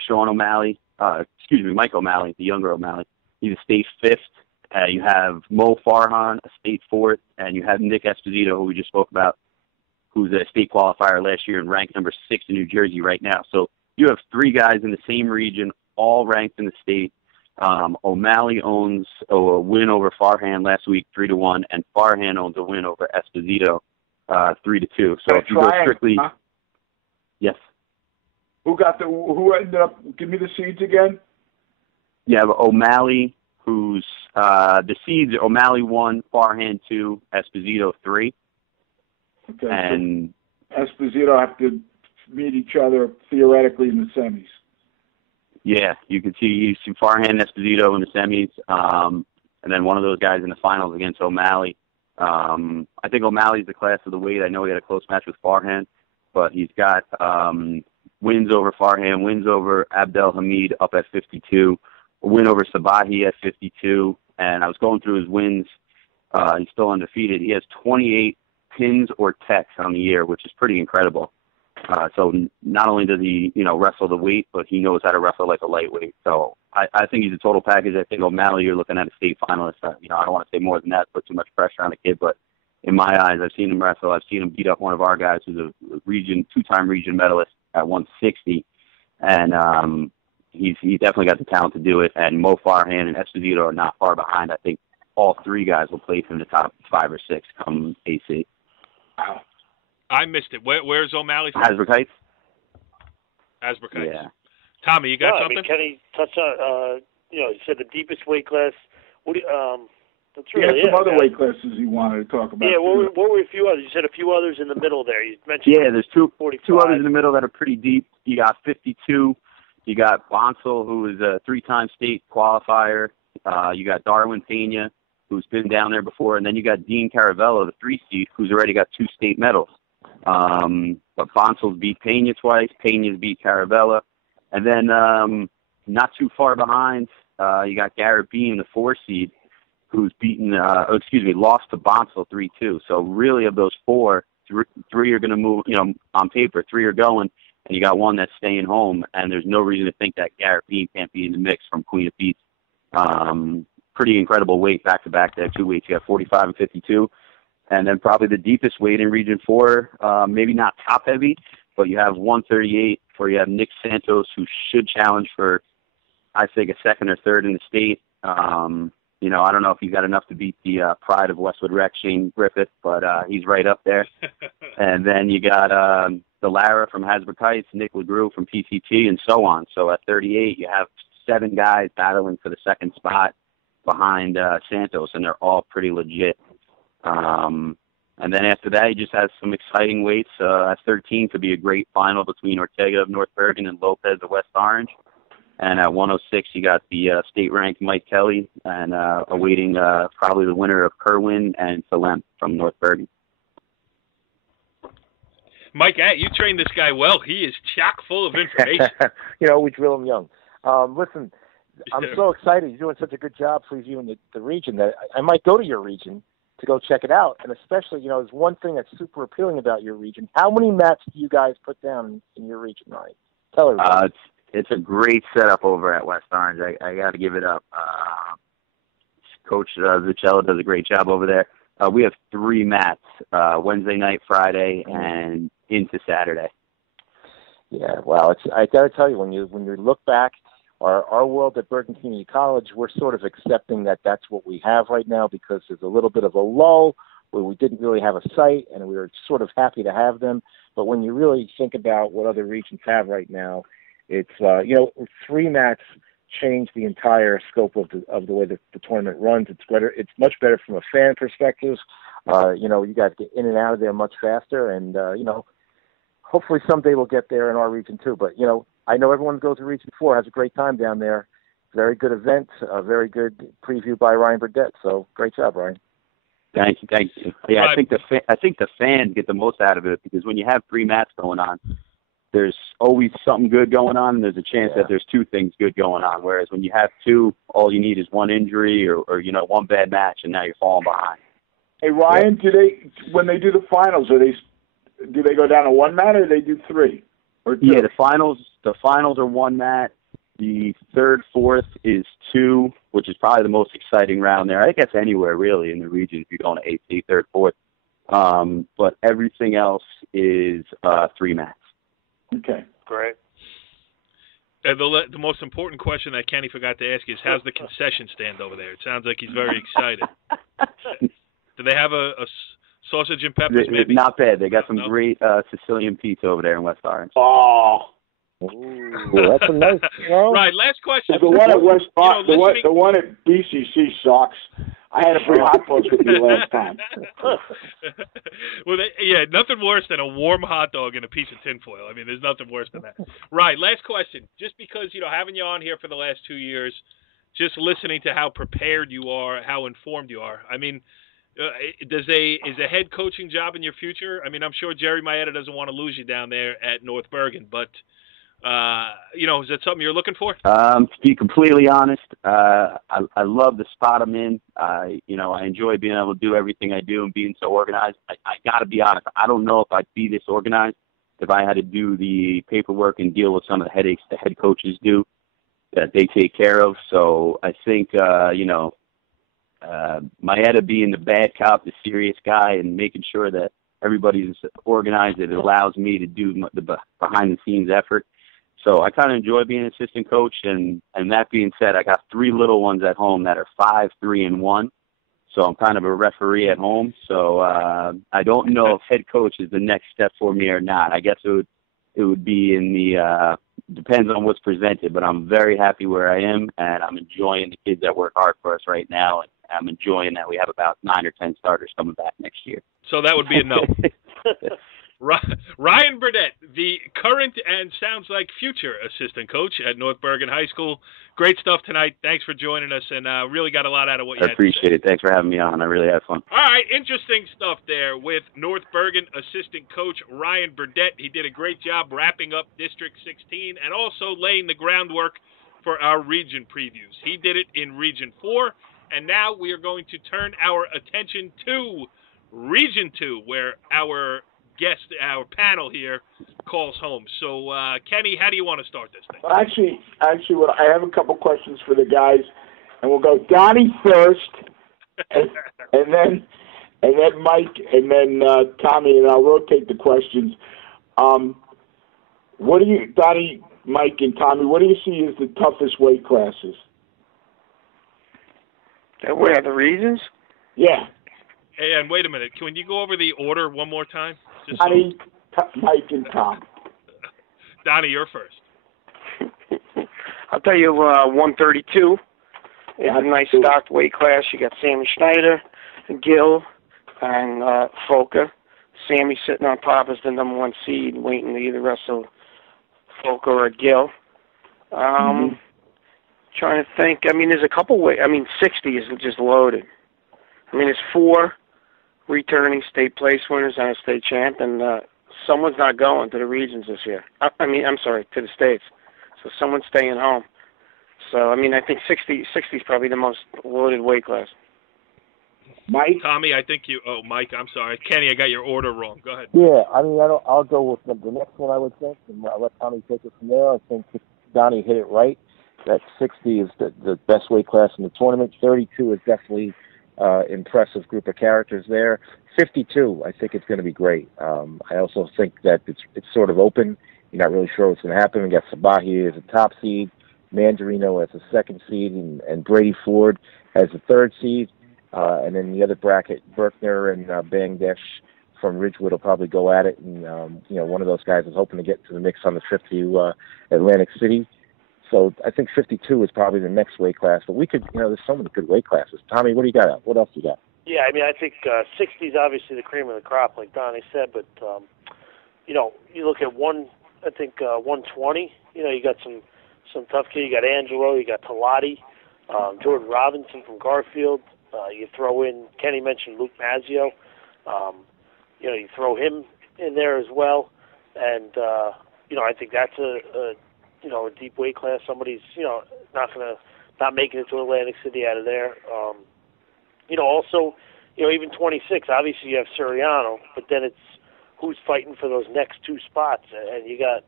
Mike O'Malley, the younger O'Malley. He's a state 5th. You have Mo Farhan, a state 4th, and you have Nick Esposito, who we just spoke about, who's a state qualifier last year and ranked number 6 in New Jersey right now. So you have 3 guys in the same region, all ranked in the state. O'Malley owns a win over Farhan last week, 3-1, and Farhan owns a win over Esposito, 3-2. So if you go strictly, yes. Who ended up? Give me the seeds again. You have O'Malley, who's the seeds. O'Malley 1, Farhan 2, Esposito 3. Okay. And so Esposito have to meet each other theoretically in the semis. Yeah, you can see Farhan and Esposito in the semis, and then one of those guys in the finals against O'Malley. I think O'Malley's the class of the weight. I know he had a close match with Farhan, but he's got wins over Farhan, wins over Abdel Hamid up at 52, a win over Sabahi at 52, and I was going through his wins. He's still undefeated. He has 28 pins or techs on the year, which is pretty incredible. So not only does he, wrestle the weight, but he knows how to wrestle like a lightweight. So I think he's a total package. I think O'Malley, you're looking at a state finalist. I don't want to say more than that, put too much pressure on the kid, but in my eyes, I've seen him wrestle. I've seen him beat up one of our guys who's a 2-time region medalist at 160. And he's definitely got the talent to do it. And Mo Farhan and Esposito are not far behind. I think all 3 guys will place in the top 5 or 6 come AC. Wow. I missed it. Where's O'Malley from? Hasbrook Heights. Hasbrook Heights. Yeah. Tommy, you got something? I mean, Kenny touched on, you said the deepest weight class. What do That's He had really some it. other weight classes he wanted to talk about. Yeah, too. what were a few others? You said a few others in the middle there. You mentioned There's two 45. others in the middle that are pretty deep. You got 52. You got Bonsall, who is a 3-time state qualifier. You got Darwin Pena, who's been down there before, and then you got Dean Caravello, the 3 seed, who's already got 2 state medals. But Bonsall's beat Pena twice. Pena's beat Caravello. And then not too far behind, you got Garrett Beam, the 4 seed, who's lost to Bonsall 3-2. So really of those 4, 3 are going to move, on paper, 3 are going, and you got 1 that's staying home, and there's no reason to think that Garrett Beam can't be in the mix from Queen of Peace. Pretty incredible weight back-to-back there, 2 weights. You got 45 and 52. And then probably the deepest weight in Region 4, maybe not top-heavy, but you have 138 where you have Nick Santos, who should challenge for, I think, a 2nd or 3rd in the state. I don't know if he's got enough to beat the pride of Westwood Rec, Shane Griffith, but he's right up there. And then you got the Lara from Hasbrook Heights, Nick LeGroux from PCT, and so on. So at 38, you have 7 guys battling for the 2nd spot behind Santos, and they're all pretty legit. And then after that, he just has some exciting weights. At 13 could be a great final between Ortega of North Bergen and Lopez of West Orange. And at 106, you got the state-ranked Mike Kelly, and awaiting probably the winner of Kerwin and Salem from North Bergen. Mike, you trained this guy well. He is chock full of information. We drill him young. Listen, I'm so excited. You're doing such a good job for you in the region that I might go to your region to go check it out. And especially, there's one thing that's super appealing about your region. How many mats do you guys put down in your region, Ryan? Tell everybody. It's a great setup over at West Orange. I got to give it up. Coach Zucchello does a great job over there. We have 3 mats, Wednesday night, Friday, and into Saturday. Yeah, well, I got to tell you, when you look back, our world at Bergen Community College, we're sort of accepting that that's what we have right now because there's a little bit of a lull where we didn't really have a site, and we were sort of happy to have them. But when you really think about what other regions have right now, it's 3 mats change the entire scope of the way the tournament runs. It's better. It's much better from a fan perspective. You guys get in and out of there much faster, and hopefully someday we'll get there in our region too. But I know everyone who goes to Region 4 has a great time down there. Very good event, a very good preview by Ryan Burdette. So great job, Ryan. Thank you. Yeah, right. I think the fans get the most out of it because when you have 3 mats going on, there's always something good going on, and there's a chance that there's 2 things good going on. Whereas when you have 2, all you need is 1 injury or 1 bad match, and now you're falling behind. Hey Ryan, when they do the finals, do they go down to 1 mat or do they do 3 or 2? Yeah, the finals are 1 mat. The 3rd, 4th is 2, which is probably the most exciting round there. I guess anywhere really in the region if you're going to AC 3rd, 4th. But everything else is 3 mats. Okay, great. The most important question that Kenny forgot to ask is, how's the concession stand over there? It sounds like he's very excited. Do they have a sausage and peppers, maybe? Not bad. They got some great Sicilian pizza over there in West Orange. Oh. Ooh, that's a nice. Right, last question. The one at West Orange, the one at BCC sucks. I had to bring hot dogs with me last time. Well, nothing worse than a warm hot dog and a piece of tinfoil. I mean, there's nothing worse than that. Right, last question. Just because, having you on here for the last 2 years, just listening to how prepared you are, how informed you are, I mean, is a head coaching job in your future? I mean, I'm sure Jerry Maeda doesn't want to lose you down there at North Bergen, but is that something you're looking for? To be completely honest, I love the spot I'm in. I enjoy being able to do everything I do and being so organized. I got to be honest. I don't know if I'd be this organized if I had to do the paperwork and deal with some of the headaches the head coaches do that they take care of. So I think, Maeda being the bad cop, the serious guy, and making sure that everybody's organized, it allows me to do the behind-the-scenes effort. So I kind of enjoy being an assistant coach, and that being said, I got 3 little ones at home that are 5, 3, and 1. So I'm kind of a referee at home. So I don't know if head coach is the next step for me or not. I guess it would be in the depends on what's presented. But I'm very happy where I am, and I'm enjoying the kids that work hard for us right now I'm enjoying that we have about 9 or 10 starters coming back next year. So that would be a no. Ryan Burdette, the current and sounds like future assistant coach at North Bergen High School. Great stuff tonight. Thanks for joining us, and really got a lot out of what you had to say. I appreciate it. Thanks for having me on. I really had fun. All right, interesting stuff there with North Bergen assistant coach Ryan Burdette. He did a great job wrapping up District 16 and also laying the groundwork for our region previews. He did it in Region 4, and now we are going to turn our attention to Region 2, where our panel here calls home. So, Kenny, how do you want to start this thing? Well, actually, I have a couple questions for the guys, and we'll go Donnie first, and then Mike, and then Tommy, and I'll rotate the questions. What do you, Donnie, Mike, and Tommy? What do you see as the toughest weight classes? Where are the regions? Yeah. Hey, and wait a minute. Can you go over the order one more time? Donnie, Mike, and Tom. Donnie, you're first. I'll tell you, 132 is a nice stocked weight class. You got Sammy Schneider, Gill, and Folker. Sammy sitting on top as the number 1 seed, waiting to either wrestle Folker or Gill. Trying to think. I mean, there's a couple ways. I mean, 60 is just loaded. I mean, there's 4 returning state place winners and a state champ, and someone's not going to the regions this year. I'm sorry, to the states. So someone's staying home. So, I mean, I think 60 is probably the most loaded weight class. Mike? Tommy, I think you... Oh, Mike, I'm sorry. Kenny, I got your order wrong. Go ahead. Yeah, I mean, I'll go with the next one, I would think, and I'll let Tommy take it from there. I think Donnie hit it right. That 60 is the best weight class in the tournament. 32 is definitely... impressive group of characters there. 52, I think it's going to be great. I also think that it's sort of open. You're not really sure what's going to happen. We got Sabahi as a top seed, Mandarino as a second seed, and Brady Ford as a third seed. And then the other bracket, Berkner and Bangladesh from Ridgewood will probably go at it. And, one of those guys is hoping to get to the mix on the trip to Atlantic City. So I think 52 is probably the next weight class. But we could, there's so many good weight classes. Tommy, what do you got? What else you got? Yeah, I mean, I think 60 is obviously the cream of the crop, like Donnie said. But, you look at 120, you got some tough kids. You got Angelo, you got Talati, Jordan Robinson from Garfield. You throw in, Kenny mentioned Luke Mazzio. You throw him in there as well. And, I think that's a deep weight class. Somebody's, not making it to Atlantic City out of there. Also, even 26, obviously you have Suriano, but then it's who's fighting for those next 2 spots. And you got,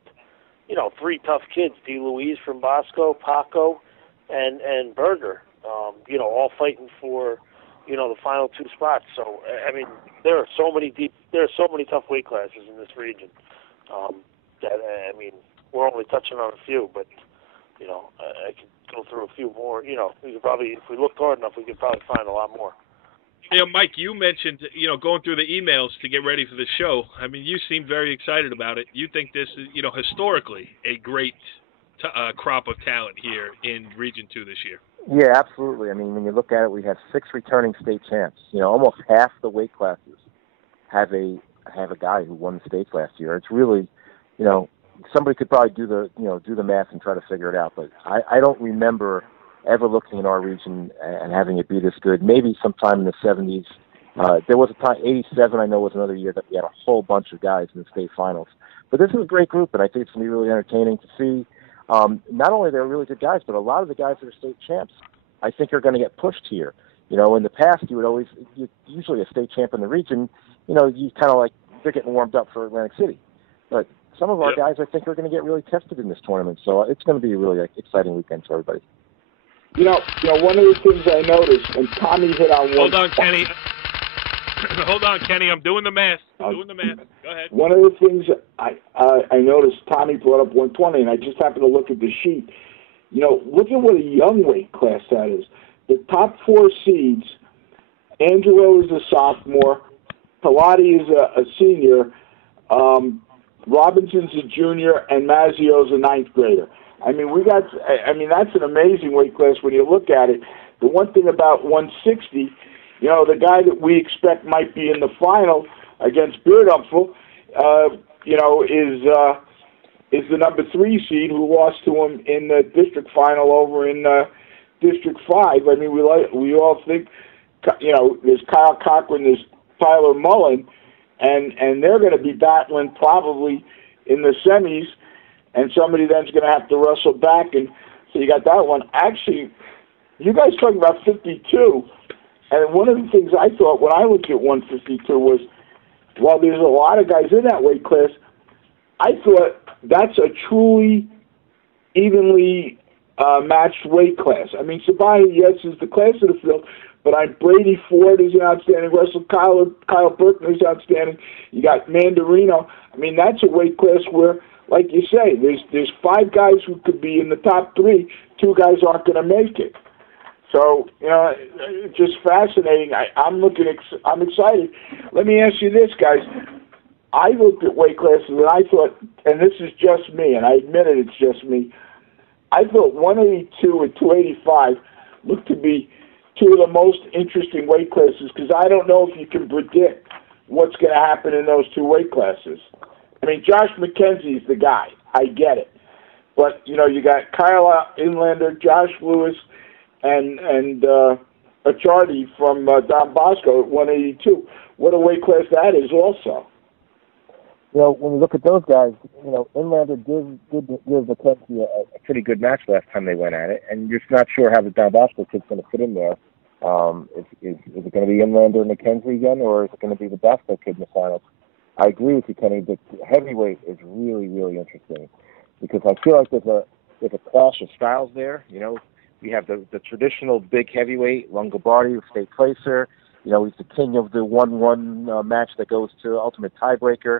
3 tough kids, D. Louise from Bosco, Paco, and Berger, all fighting for, the final 2 spots. So, I mean, there are so many tough weight classes in this region. We're only touching on a few, but, I could go through a few more. We could probably, if we looked hard enough, we could probably find a lot more. Mike, you mentioned, going through the emails to get ready for the show. I mean, you seem very excited about it. You think this is, historically a great crop of talent here in Region 2 this year. Yeah, absolutely. I mean, when you look at it, we have 6 returning state champs. Almost half the weight classes have a guy who won the states last year. It's really, somebody could probably do the math and try to figure it out. But I don't remember ever looking in our region and having it be this good. Maybe sometime in the 70s. There was a time, 87, I know, was another year that we had a whole bunch of guys in the state finals. But this is a great group, and I think it's going to be really entertaining to see. Not only they're really good guys, but a lot of the guys that are state champs, I think, are going to get pushed here. In the past, usually a state champ in the region, you kind of like, they're getting warmed up for Atlantic City. But some of our guys, I think, are going to get really tested in this tournament. So it's going to be a really exciting weekend for everybody. One of the things I noticed, and Tommy hit on one. Hold on, Kenny. I'm doing the math. Go ahead. One of the things I noticed, Tommy brought up 120, and I just happened to look at the sheet. Look at what a young weight class that is. The top 4 seeds, Angelo is a sophomore, Pilati is a senior, Robinson's a junior, and Mazzio's a 9th grader. I mean, that's an amazing weight class when you look at it. the one thing about 160, the guy that we expect might be in the final against Beardumful, is the number 3 seed who lost to him in the district final over in District 5. I mean, we all think, there's Kyle Cochran, there's Tyler Mullen, and they're going to be battling probably in the semis, and somebody then's going to have to wrestle back, and so you got that one. Actually, you guys talking about 52, and one of the things I thought when I looked at 152 was, while there's a lot of guys in that weight class, I thought that's a truly evenly matched weight class. I mean, Sabani, yes, is the class of the field, but Brady Ford is an outstanding wrestler. Kyle Berkner is outstanding. You got Mandarino. I mean, that's a weight class where, like you say, there's 5 guys who could be in the top 3. 2 guys aren't going to make it. So, it's just fascinating. I'm excited. Let me ask you this, guys. I looked at weight classes and I thought, and this is just me, and I admit it, it's just me, I thought 182 and 285 looked to be 2 of the most interesting weight classes, because I don't know if you can predict what's going to happen in those 2 weight classes. I mean, Josh McKenzie's the guy. I get it. But, you got Kyle Inlander, Josh Lewis, and Achardi from Don Bosco at 182. What a weight class that is also. When you look at those guys, Inlander did give McKenzie a pretty good match last time they went at it, and you're just not sure how the Don Bosco kid's going to fit in there. Is it going to be Inlander and McKenzie again, or is it going to be the Bosco kid in the finals? I agree with you, Kenny, but heavyweight is really, really interesting, because I feel like there's a clash of styles there. We have the traditional big heavyweight, Longobardi, the state placer. He's the king of the 1-1 match that goes to ultimate tiebreaker.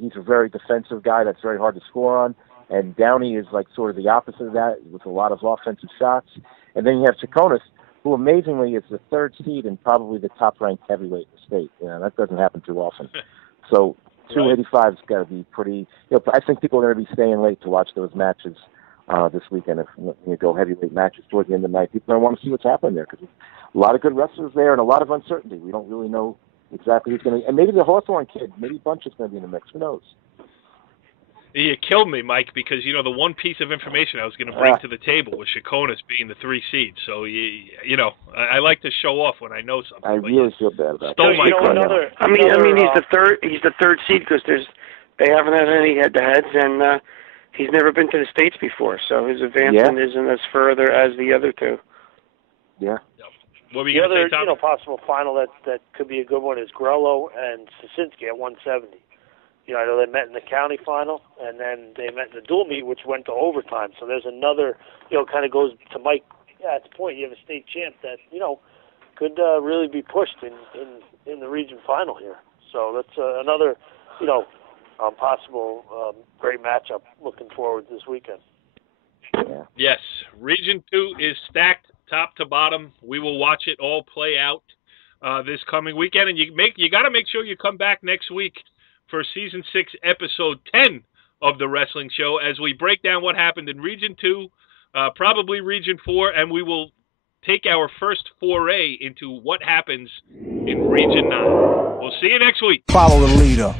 He's a very defensive guy that's very hard to score on. And Downey is like sort of the opposite of that, with a lot of offensive shots. And then you have Chaconis, who amazingly is the 3rd seed and probably the top-ranked heavyweight in the state. That doesn't happen too often. So 285's got to be pretty. I think people are going to be staying late to watch those matches this weekend. If you go heavyweight matches towards the end of the night, people are going to want to see what's happening there, because a lot of good wrestlers there and a lot of uncertainty. We don't really know exactly who's going to. And maybe the Hawthorne kid, maybe Bunch is going to be in the mix. Who knows? You killed me, Mike, because, the one piece of information I was going to bring to the table was Chaconis being the 3 seed. So, I like to show off when I know something. I really feel bad about that. I mean, he's the third seed because they haven't had any head-to-heads, and he's never been to the States before, so his advancement isn't as further as the other 2. Yeah. What were The you going other, to say, Tom? possible final that could be a good one is Grello and Sosinski at 170. I know they met in the county final, and then they met in the dual meet, which went to overtime. So there's another, kind of goes to Mike at the point. You have a state champ that, could really be pushed in the region final here. So that's another, possible great matchup looking forward this weekend. Yeah. Yes, Region 2 is stacked top to bottom. We will watch it all play out this coming weekend, and you got to make sure you come back next week for Season 6, Episode 10 of the Wrestling Show, as we break down what happened in Region 2, probably Region 4, and we will take our first foray into what happens in Region 9. We'll see you next week. Follow the leader.